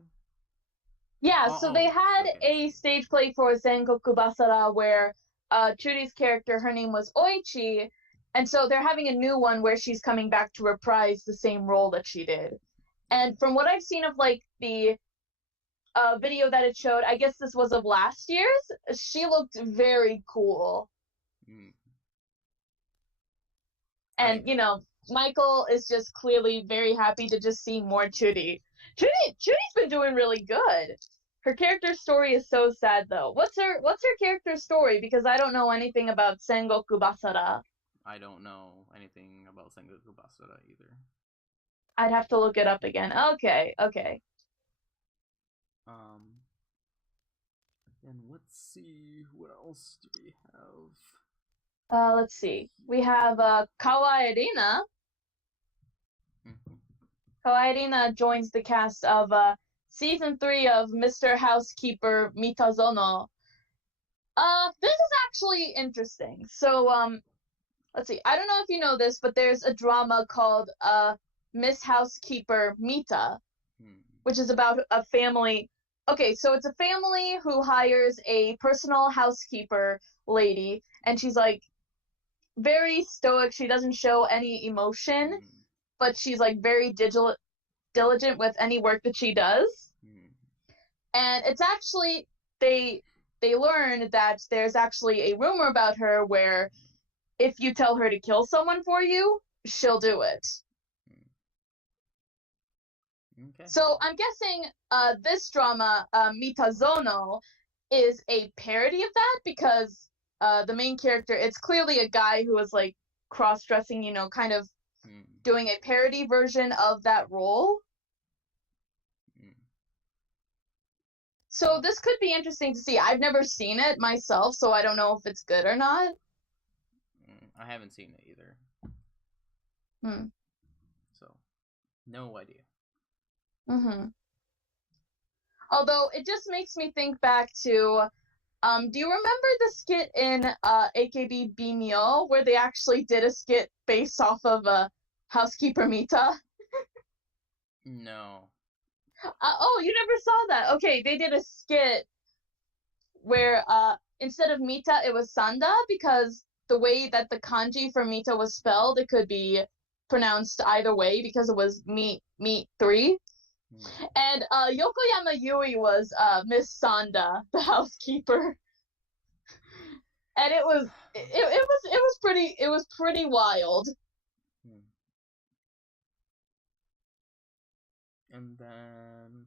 Yeah, so they had a stage play for Sengoku Basara where Churi's character, her name was Oichi, and so they're having a new one where she's coming back to reprise the same role that she did. And from what I've seen of, like, the video that it showed, I guess this was of last year's, she looked very cool. And, you know, Michael is just clearly very happy to just see more Churi. Churi's been doing really good. Her character story is so sad, though. What's her character story? Because I don't know anything about Sengoku Basara. I don't know anything about Sengoku Basara either. I'd have to look it up again. Okay. And let's see, what else do we have? Let's see. We have Kawaii Rina. Kawaii Rina joins the cast of season 3 of Mr. Housekeeper Mitazono. This is actually interesting. So, let's see. I don't know if you know this, but there's a drama called Miss Housekeeper Mita, which is about a family. Okay, so it's a family who hires a personal housekeeper lady, and she's like very stoic. She doesn't show any emotion, but she's like very diligent with any work that she does. And it's actually, they they learn that there's actually a rumor about her where if you tell her to kill someone for you, she'll do it. Okay. So I'm guessing this drama, Mitazono, is a parody of that because the main character, it's clearly a guy who is like cross-dressing, you know, kind of doing a parody version of that role. So this could be interesting to see. I've never seen it myself, so I don't know if it's good or not. I haven't seen it either. So, no idea. Although it just makes me think back to, do you remember the skit in AKB Bimyo where they actually did a skit based off of Housekeeper Mita? No. Oh, you never saw that? Okay, they did a skit where instead of Mita, it was Sanda because the way that the kanji for Mita was spelled, it could be pronounced either way because it was meat 3. And Yokoyama Yui was Miss Sanda, the housekeeper. And it was pretty wild. And then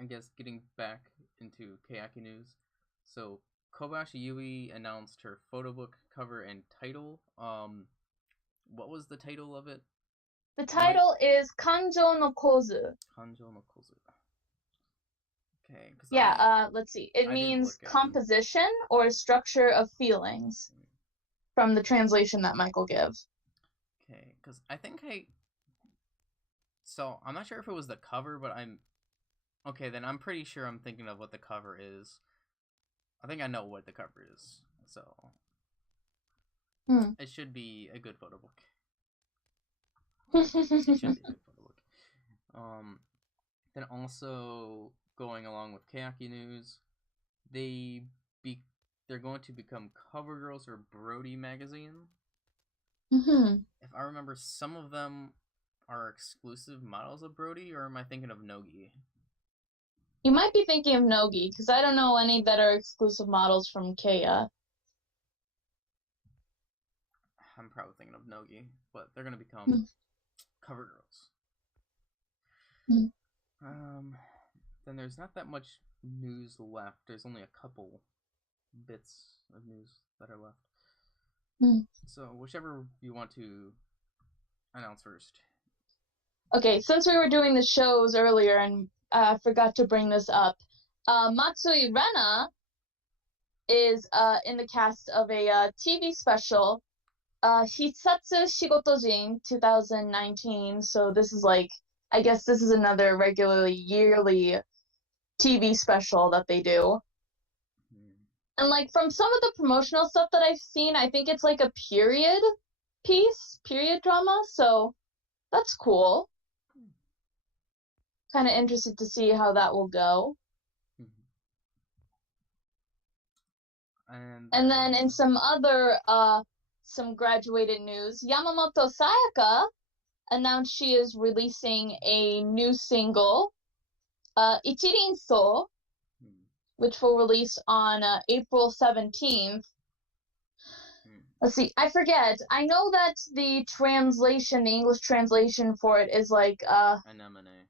I guess getting back into Keyaki news. So Kobayashi Yui announced her photo book cover and title. What was the title of it? The title is Kanjo no Kozu. Kanjo no Kozu. Okay. Yeah, let's see. It means composition or structure of feelings from the translation that Michael gives. Okay, because I think So, I'm not sure if it was the cover, but Okay, then I'm pretty sure I'm thinking of what the cover is. I think I know what the cover is, so... It should be a good photo book. It should be a good photo book. Then also, going along with Keyaki news, they're going to become cover girls for Brody magazine. If I remember, some of them are exclusive models of Brody, or am I thinking of Nogi? You might be thinking of Nogi, because I don't know any that are exclusive models from Keiya. I'm probably thinking of Nogi, but they're going to become cover girls. Then there's not that much news left. There's only a couple bits of news that are left. So whichever you want to announce first. Okay, since we were doing the shows earlier and I forgot to bring this up, Matsui Rena is in the cast of a TV special, Hitsatsu Shigotojin 2019. So this is like, I guess this is another regularly yearly TV special that they do. And like from some of the promotional stuff that I've seen, I think it's like a period drama. So that's cool. Kind of interested to see how that will go. And then in some other some graduated news, Yamamoto Sayaka announced she is releasing a new single, Ichirin So, which will release on April 17th. Let's see, I forget. I know that the English translation for it is like anemone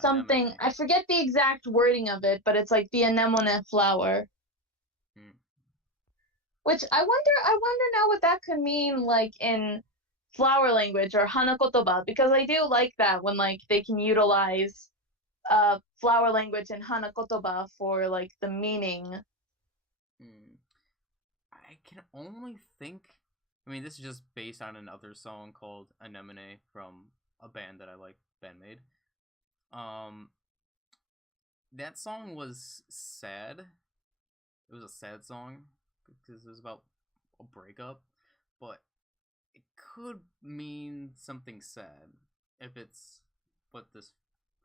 something. Anemone. I forget the exact wording of it, but it's like the anemone flower. Which I wonder now what that could mean like in flower language or hanakotoba, because I do like that when like they can utilize flower language and hanakotoba for like the meaning. I can only think, I mean, this is just based on another song called Anemone from a band that I like, Bandmade. That song was sad. It was a sad song because it was about a breakup, but it could mean something sad if it's what this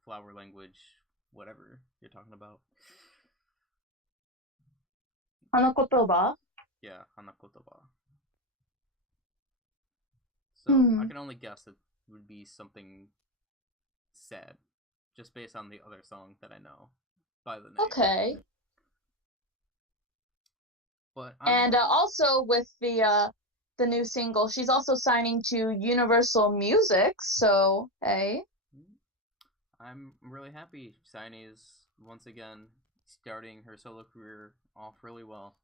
flower language, whatever you're talking about. Hanakotoba? Yeah, hanakotoba. So I can only guess it would be something sad. just based on the other song that I know by the name. Okay. But and also with the new single, she's also signing to Universal Music. So hey, I'm really happy Shiny is once again starting her solo career off really well.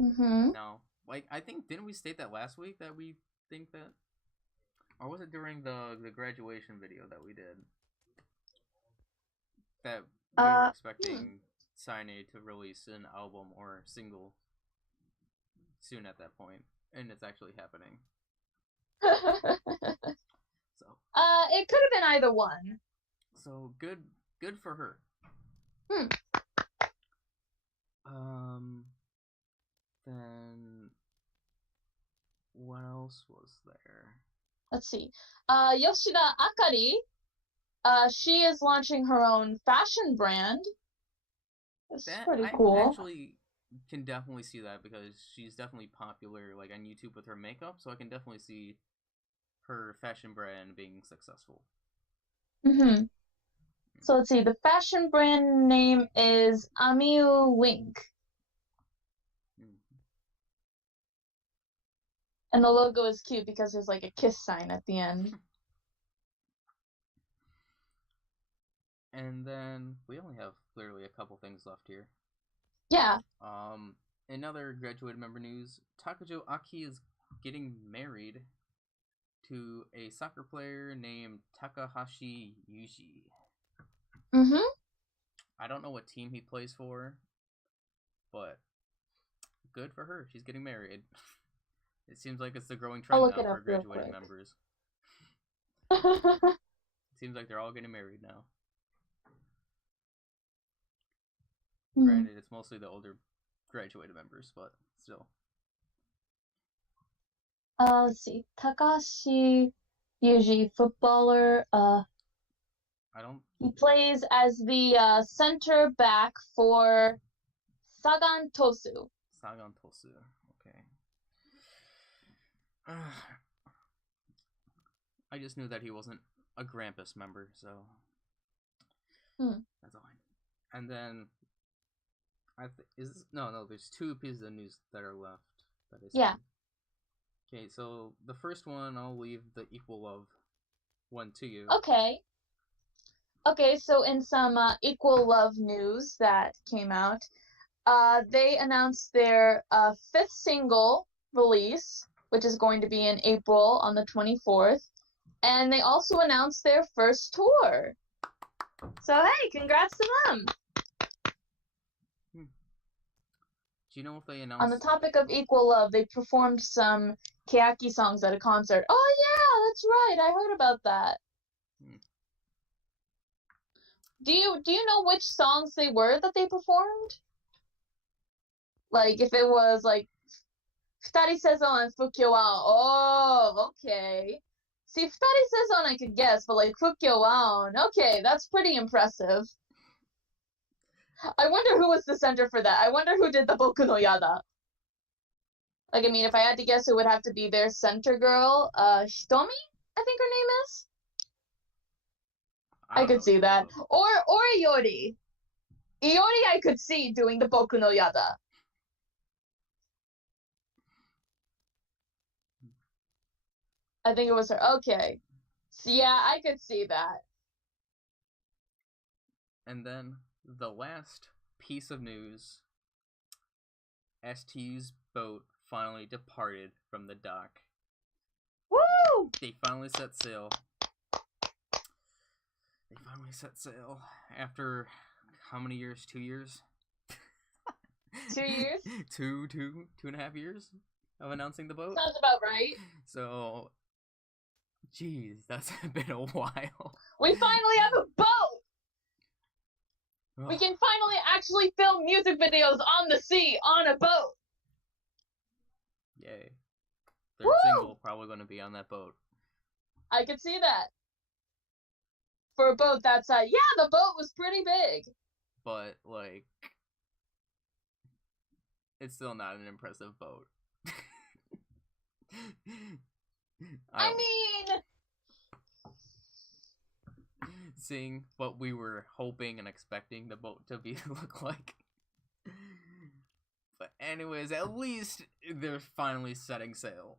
Mm-hmm. Now, like I think didn't we state that last week that we think that, or was it during the graduation video that we did that we were expecting Shiny to release an album or single soon at that point, and it's actually happening. So it could have been either one. So good for her. Then what else was there? Let's see. Yoshida Akari, she is launching her own fashion brand. It's pretty cool. I actually can definitely see that because she's definitely popular like on YouTube with her makeup, so I can definitely see her fashion brand being successful. Mm-hmm. So let's see. The fashion brand name is Amiu Wink. And the logo is cute because there's like a kiss sign at the end. And then we only have clearly a couple things left here. Yeah. In other graduated member news, Takujo Aki is getting married to a soccer player named Takahashi Yuji. Mm-hmm. I don't know what team he plays for, but good for her. She's getting married. It seems like it's the growing trend now for graduated members. It seems like they're all getting married now. Granted, it's mostly the older graduated members, but still. Let's see. Takashi Yuji, footballer. He plays as the center back for Sagan Tosu. Sagan Tosu. Okay. I just knew that he wasn't a Grampus member, so that's all I knew. And then there's two pieces of news that are left. That is Okay, so the first one I'll leave the Equal Love one to you. Okay, so in some Equal Love news that came out, they announced their fifth single release, which is going to be in April on the 24th. And they also announced their first tour. So, hey, congrats to them. Do you know if they announced... On the topic of Equal Love, they performed some Keyaki songs at a concert. Oh, yeah, that's right. I heard about that. Do you know which songs they were that they performed? Like, if it was, like, Futari Sezon and Fukyo Waon. Oh, okay. See, Futari Sezon I could guess, but, like, Fukyo Waon. Okay, that's pretty impressive. I wonder who was the center for that. I wonder who did the Boku no Yada. Like, I mean, if I had to guess, it would have to be their center girl, Hitomi, I think her name is. I could see that. Or Iori. Iori I could see doing the Boku no Yada. I think it was her. Okay. So, yeah, I could see that. And then the last piece of news, STU's boat finally departed from the dock. Woo! They finally set sail. After how many years? 2 years? 2 years? two and a half years of announcing the boat? Sounds about right. So, jeez, that's been a while. We finally have a boat! We can finally actually film music videos on the sea, on a boat! Yay. Third single probably going to be on that boat. I could see that. For a boat that size. Yeah, the boat was pretty big. But, like, it's still not an impressive boat. seeing what we were hoping and expecting the boat to be look like. But anyways, at least they're finally setting sail.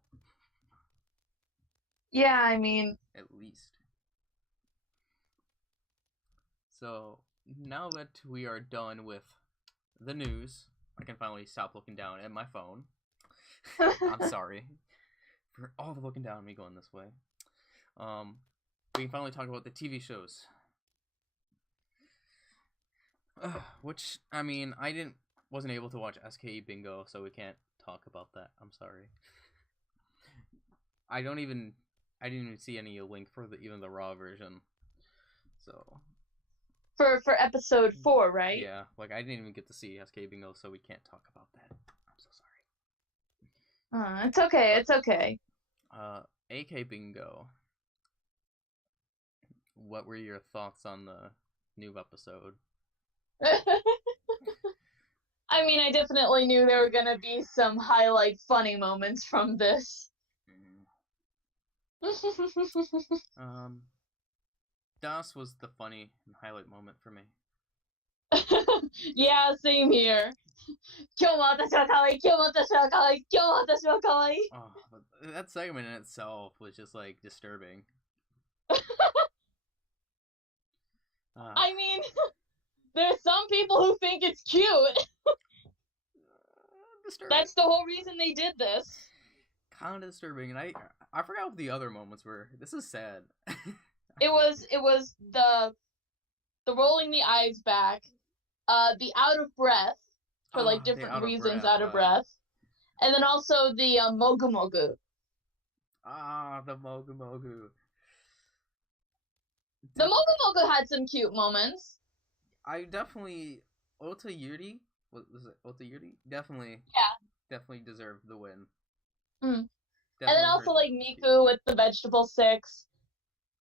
Yeah, I mean, At least. So now that we are done with the news, I can finally stop looking down at my phone. I'm sorry for all the looking down at me going this way. We can finally talk about the TV shows. Which, I mean, wasn't able to watch SKE Bingo, so we can't talk about that. I'm sorry. I didn't even see any link for even the raw version. So for episode 4, right? yeah, like I didn't even get to see SK Bingo, so we can't talk about that. I'm so sorry. It's okay. It's okay. AK Bingo. What were your thoughts on the new episode? I mean, I definitely knew there were gonna be some highlight funny moments from this. Das was the funny and highlight moment for me. Yeah, same here. Oh, but that segment in itself was just like disturbing. I mean, there's some people who think it's cute. Disturbing. That's the whole reason they did this. Kind of disturbing, and I forgot what the other moments were. This is sad. It was the rolling the eyes back, the out of breath for like different reasons, out of breath, and then also the mogu mogu. The mogu mogu. The mogu mogu had some cute moments. I definitely Ota Yuri. Was it Ota Yuri? Definitely deserved the win. And then also like Miku with the vegetable sticks,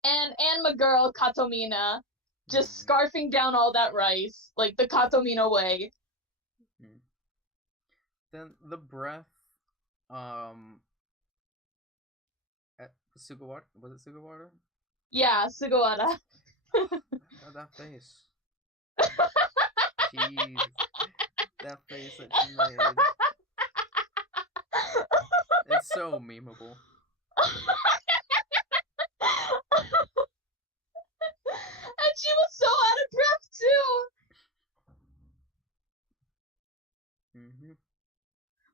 and my girl Katomina just scarfing down all that rice like the Katomina way. Then the breath, at Sugawara, was it Sugawara? Yeah, Sugawara. That face. Jeez, that face that she made. It's so memeable. And she was so out of breath too.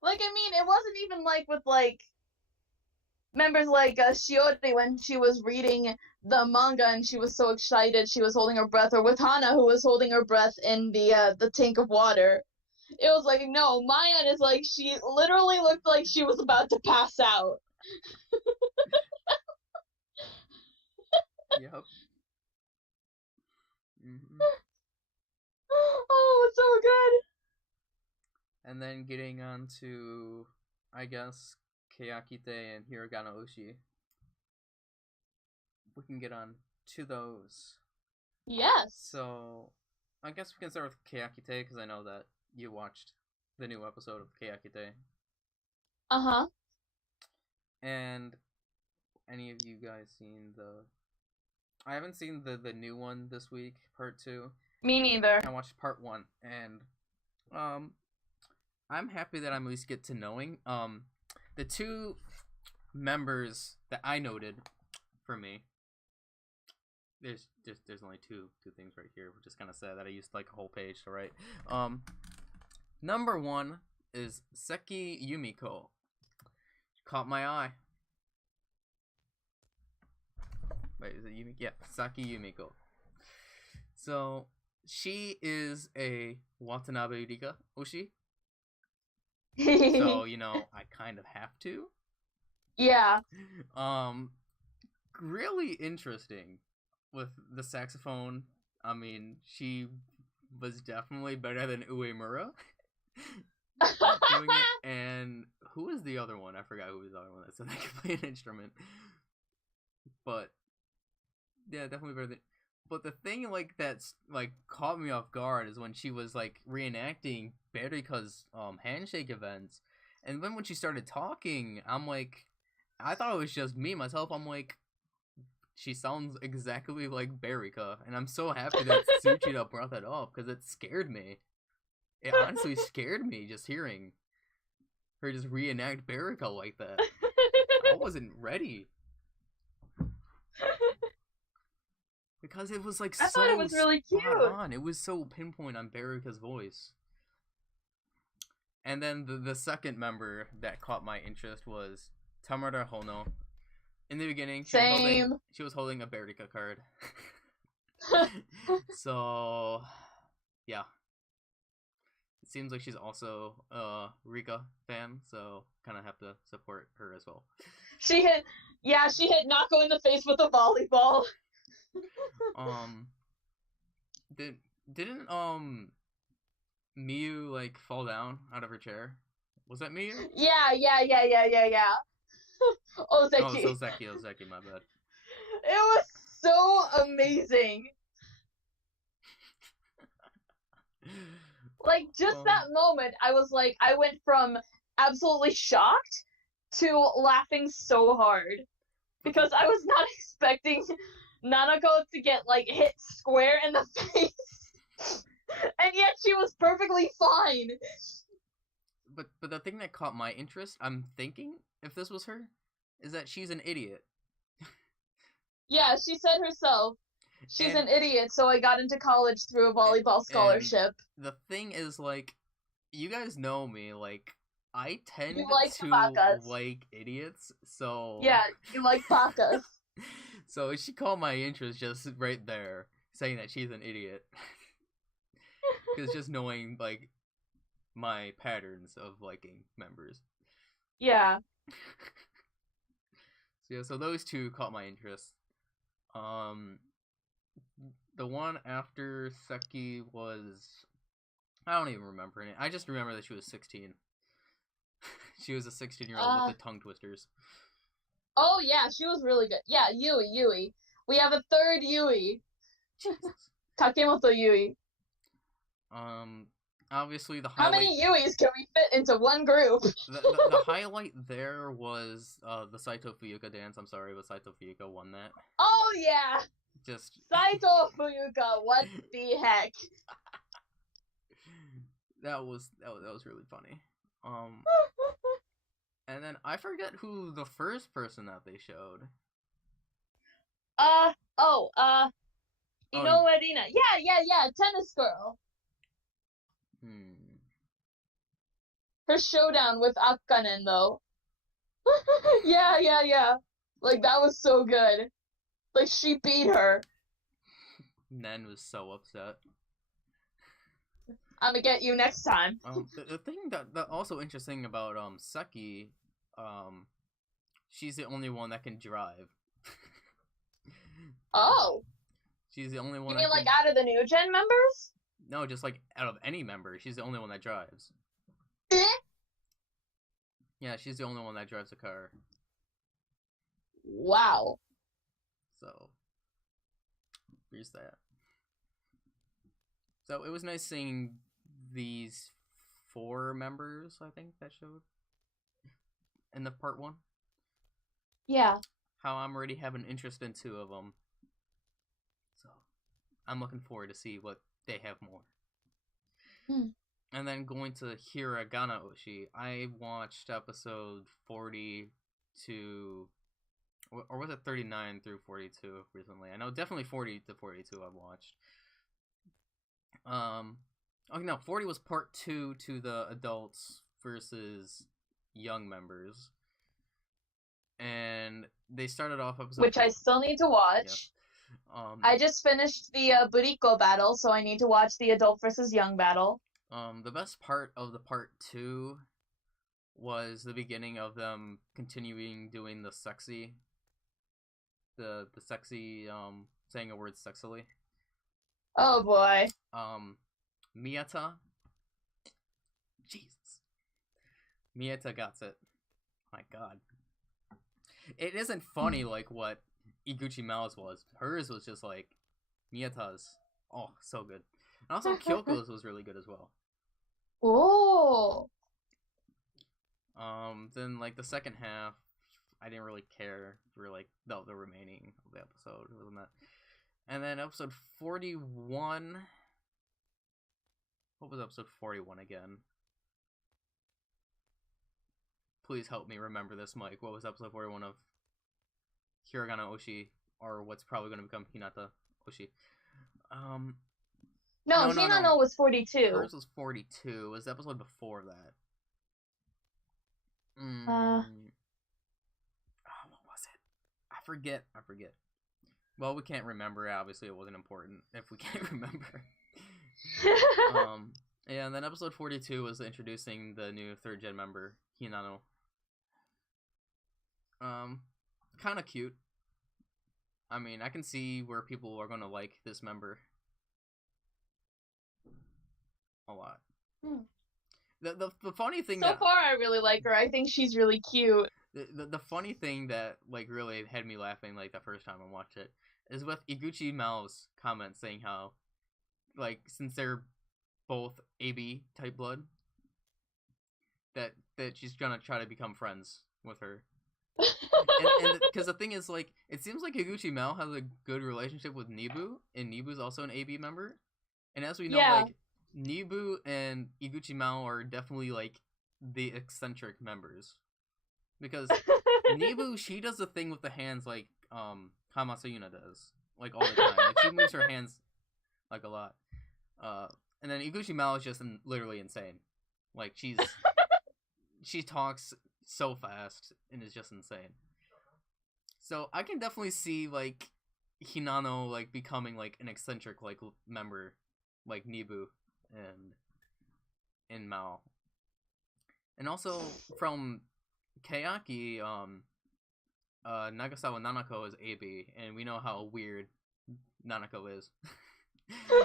Like, I mean, it wasn't even like with like members like Shiori when she was reading the manga and she was so excited she was holding her breath, or with Hana who was holding her breath in the tank of water. It was like, no, Mayan is like, she literally looked like she was about to pass out. Yep. Oh, it's so good. And then getting on to, I guess, Keyakizaka and Hiragana Oshi. We can get on to those. Yes. So, I guess we can start with Keyakizaka because I know that you watched the new episode of Keyakizaka. Uh-huh. And any of you guys seen I haven't seen the new one this week, part 2. Me neither. I watched part 1, and I'm happy that I'm at least get to knowing the 2 members that I noted for me. There's only two things right here, which is kind of sad that I used like a whole page to write. Number 1 is Seki Yumiko. Caught my eye. Wait, is it Yumiko? Yeah, Saki Yumiko. So she is a Watanabe Rika Oshi. So, you know, I kind of have to. Yeah. Really interesting with the saxophone. I mean, she was definitely better than Uemura doing it. And who was the other one? I forgot who was the other one that said they could play an instrument. But yeah, definitely better than. But the thing like that's like caught me off guard is when she was like reenacting Berika's handshake events, and then when she started talking, I'm like, I thought it was just me myself. I'm like, she sounds exactly like Barika, and I'm so happy that Tsuchida brought that up because it scared me. It honestly scared me just hearing her just reenact Barika like that. I wasn't ready. Because it was like I thought it was really cute. on. It was so pinpoint on Barika's voice. And then the second member that caught my interest was Tamara Hono. In the beginning, she was holding a Barika card. So, yeah. It seems like she's also a Ruka fan, so kind of have to support her as well. She hit Nako in the face with a volleyball. Didn't Miyu like fall down out of her chair? Was that Miyu? Yeah. Ozeki. Ozeki, my bad. It was so amazing. Like, just that moment, I went from absolutely shocked to laughing so hard. Because I was not expecting Nanako to get, like, hit square in the face. And yet she was perfectly fine. But the thing that caught my interest, I'm thinking, if this was her, is that she's an idiot. Yeah, she said herself. She's an idiot, so I got into college through a volleyball scholarship. The thing is, like, you guys know me, like, I tend to like idiots, so... Yeah, you like bakas. So she caught my interest just right there, saying that she's an idiot. Because just knowing, like, my patterns of liking members. Yeah. So those two caught my interest. The one after Seki was... I don't even remember her name. I just remember that she was 16. She was a 16-year-old with the tongue twisters. Oh, yeah, she was really good. Yeah, Yui. We have a third Yui. Takemoto Yui. Obviously the highlight... How many Yuis can we fit into one group? the highlight there was the Saito Fuyuka dance. I'm sorry, but Saito Fuyuka won that. Oh, yeah! Just... Saito Fuyuka, what the heck? That was really funny. And then I forget who the first person that they showed. Inoue Rina. Yeah, tennis girl. Her showdown with Akkanen, though. Yeah. Like, that was so good. Like, she beat her. Nen was so upset. I'm gonna get you next time. The thing that also interesting about Seki, she's the only one that can drive. Oh. She's the only one. You mean like out of the new gen members? No, just like out of any member, she's the only one that drives. Yeah, she's the only one that drives a car. Wow. So, here's that. So it was nice seeing these 4 members, I think, that showed in the part 1. Yeah. How I'm already having interest in 2 of them. So I'm looking forward to see what they have more. And then going to Hiragana Oshi, I watched episode 40 to... Or was it 39 through 42 recently? I know definitely 40 to 42 I've watched. 40 was part 2 to the adults versus young members. And they started off episode... Which I still need to watch. Yeah. I just finished the Buriko battle, so I need to watch the adult versus young battle. The best part of the part 2 was the beginning of them continuing doing the sexy... The sexy, saying a word sexily. Oh boy. Miyata. Jesus. Miyata got it. My god. It isn't funny like what Iguchi Mao's was. Hers was just like Miyata's. Oh, so good. And also Kyoko's was really good as well. Oh. Then like the second half, I didn't really care for like the remaining of the episode. It wasn't that. And then episode 41. What was episode 41 again? Please help me remember this, Mike. What was episode 41 of Hiragana Oshi, or what's probably going to become Hinata Oshi? No, Hinano was 42. Hers was 42. It was the episode before that. What was it? I forget. Well, we can't remember. Obviously, it wasn't important if we can't remember. Yeah, and then episode 42 was introducing the new 3rd gen member, Hinano. Kind of cute. I mean, I can see where people are gonna like this member a lot. The funny thing so far I really like her. I think she's really cute. The funny thing that like really had me laughing like the first time I watched it is with Iguchi Mao's comment saying how like since they're both AB type blood that she's gonna try to become friends with her. and because the thing is like it seems like Iguchi Mao has a good relationship with Nibu, and Nibu's also an AB member, and as we know like Nibu and Iguchi Mao are definitely like the eccentric members, because Nibu, she does the thing with the hands like Hamasa Yuna does like all the time. Like she moves her hands like a lot, and then Iguchi Mao is just literally insane. Like she talks so fast and is just insane. So I can definitely see like Hinano like becoming like an eccentric like member like Nibu and Mao. And also from Keyaki, Nagasawa Nanako is AB, and we know how weird Nanako is.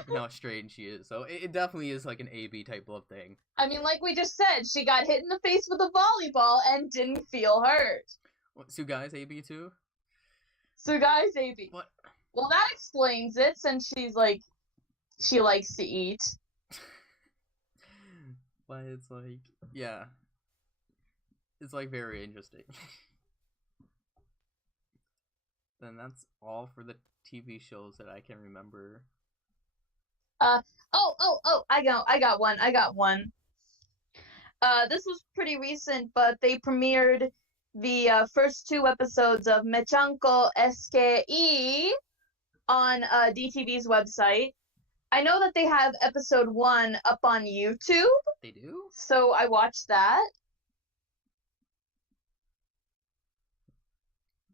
And how strange she is. So it definitely is like an AB type love thing. I mean, like we just said, she got hit in the face with a volleyball and didn't feel hurt. What, Sugai's AB too? Sugai's AB. What? Well, that explains it, since she's like, she likes to eat. But it's like, yeah. It's like very interesting. Then that's all for the TV shows that I can remember. I got one. This was pretty recent, but they premiered the first 2 episodes of Mechanko SKE on DTV's website. I know that they have episode 1 up on YouTube. They do? So I watched that.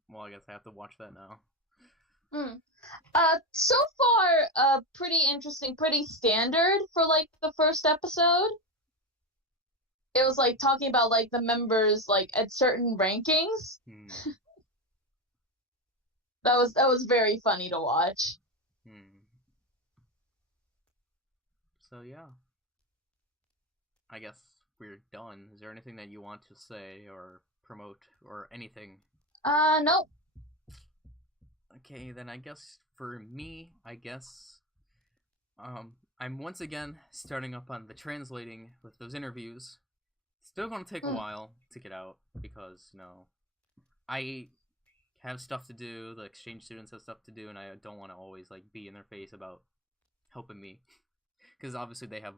Well, I guess I have to watch that now. So far, pretty interesting, pretty standard for, like, the first episode. It was, like, talking about, like, the members, like, at certain rankings. That was very funny to watch. So, yeah. I guess we're done. Is there anything that you want to say or promote or anything? Nope. Okay, then I guess for me, I'm once again starting up on the translating with those interviews. Still gonna take a while to get out because, you know, I have stuff to do, the exchange students have stuff to do, and I don't want to always, like, be in their face about helping me. Because obviously they have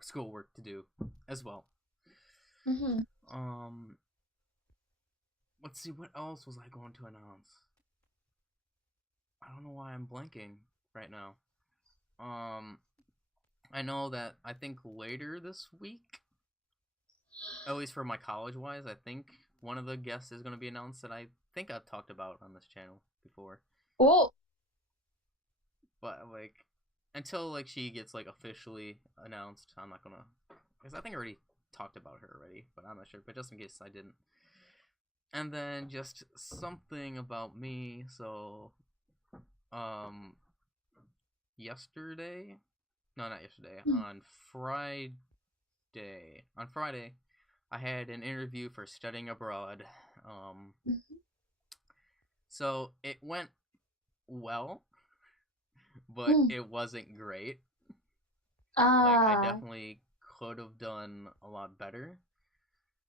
schoolwork to do as well. Let's see, what else was I going to announce? I don't know why I'm blanking right now. I know that I think later this week, at least for my college-wise, I think one of the guests is going to be announced that I think I've talked about on this channel before. Oh. But, like, until, like, she gets, like, officially announced, I'm not gonna... Because I think I already talked about her already, but I'm not sure. But just in case I didn't. And then just something about me, so... yesterday? No, not yesterday. On Friday, I had an interview for studying abroad. So it went well, but it wasn't great. Like, I definitely could have done a lot better.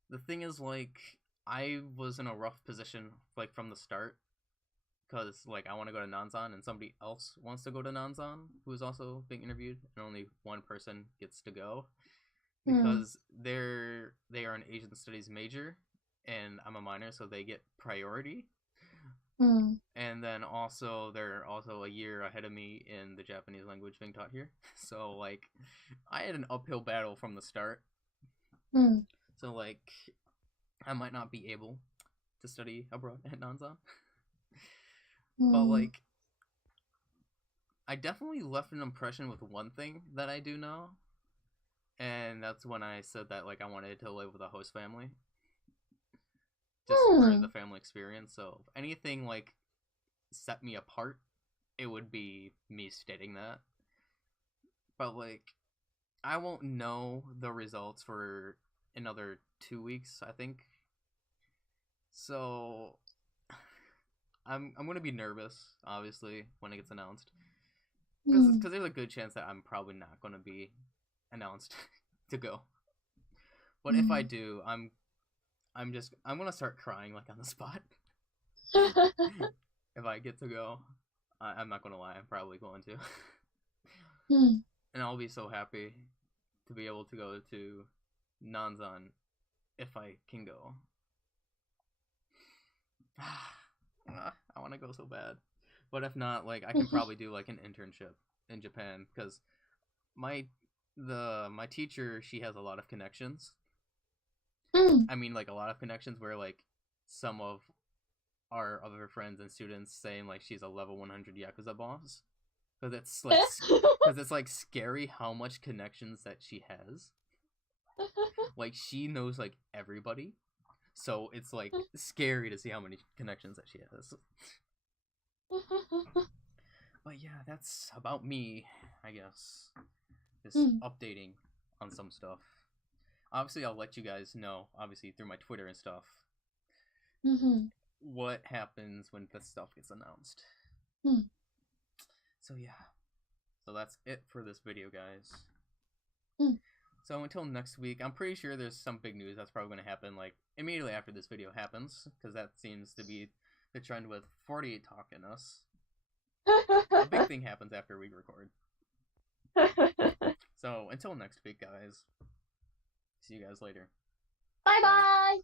The thing is, like, I was in a rough position, like, from the start. because like I want to go to Nanzan and somebody else wants to go to Nanzan who is also being interviewed, and only one person gets to go because they are an Asian studies major and I'm a minor, so they get priority. And then also they're also a year ahead of me in the Japanese language being taught here. So like I had an uphill battle from the start. So like I might not be able to study abroad at Nanzan. But like I definitely left an impression with one thing that I do know. And that's when I said that like I wanted to live with a host family. Just for the family experience. So if anything like set me apart, it would be me stating that. But like I won't know the results for another 2 weeks, I think. So I'm gonna be nervous, obviously, when it gets announced, because there's a good chance that I'm probably not gonna be announced to go. But if I do, I'm gonna start crying like on the spot. If I get to go, I'm not gonna lie, I'm probably going to. And I'll be so happy to be able to go to Nanzan if I can go. I want to go so bad, but if not, like I can probably do like an internship in Japan because my teacher, she has a lot of connections. I mean, like a lot of connections where like some of our other friends and students saying like she's a level 100 Yakuza boss because it's like scary how much connections that she has. Like she knows like everybody. So it's like scary to see how many connections that she has. But yeah, that's about me, I guess. Just updating on some stuff. Obviously, I'll let you guys know, obviously through my Twitter and stuff, what happens when this stuff gets announced. So yeah. So that's it for this video, guys. So until next week, I'm pretty sure there's some big news that's probably going to happen like immediately after this video happens, because that seems to be the trend with 48 talking us. A big thing happens after we record. So until next week, guys. See you guys later. Bye bye.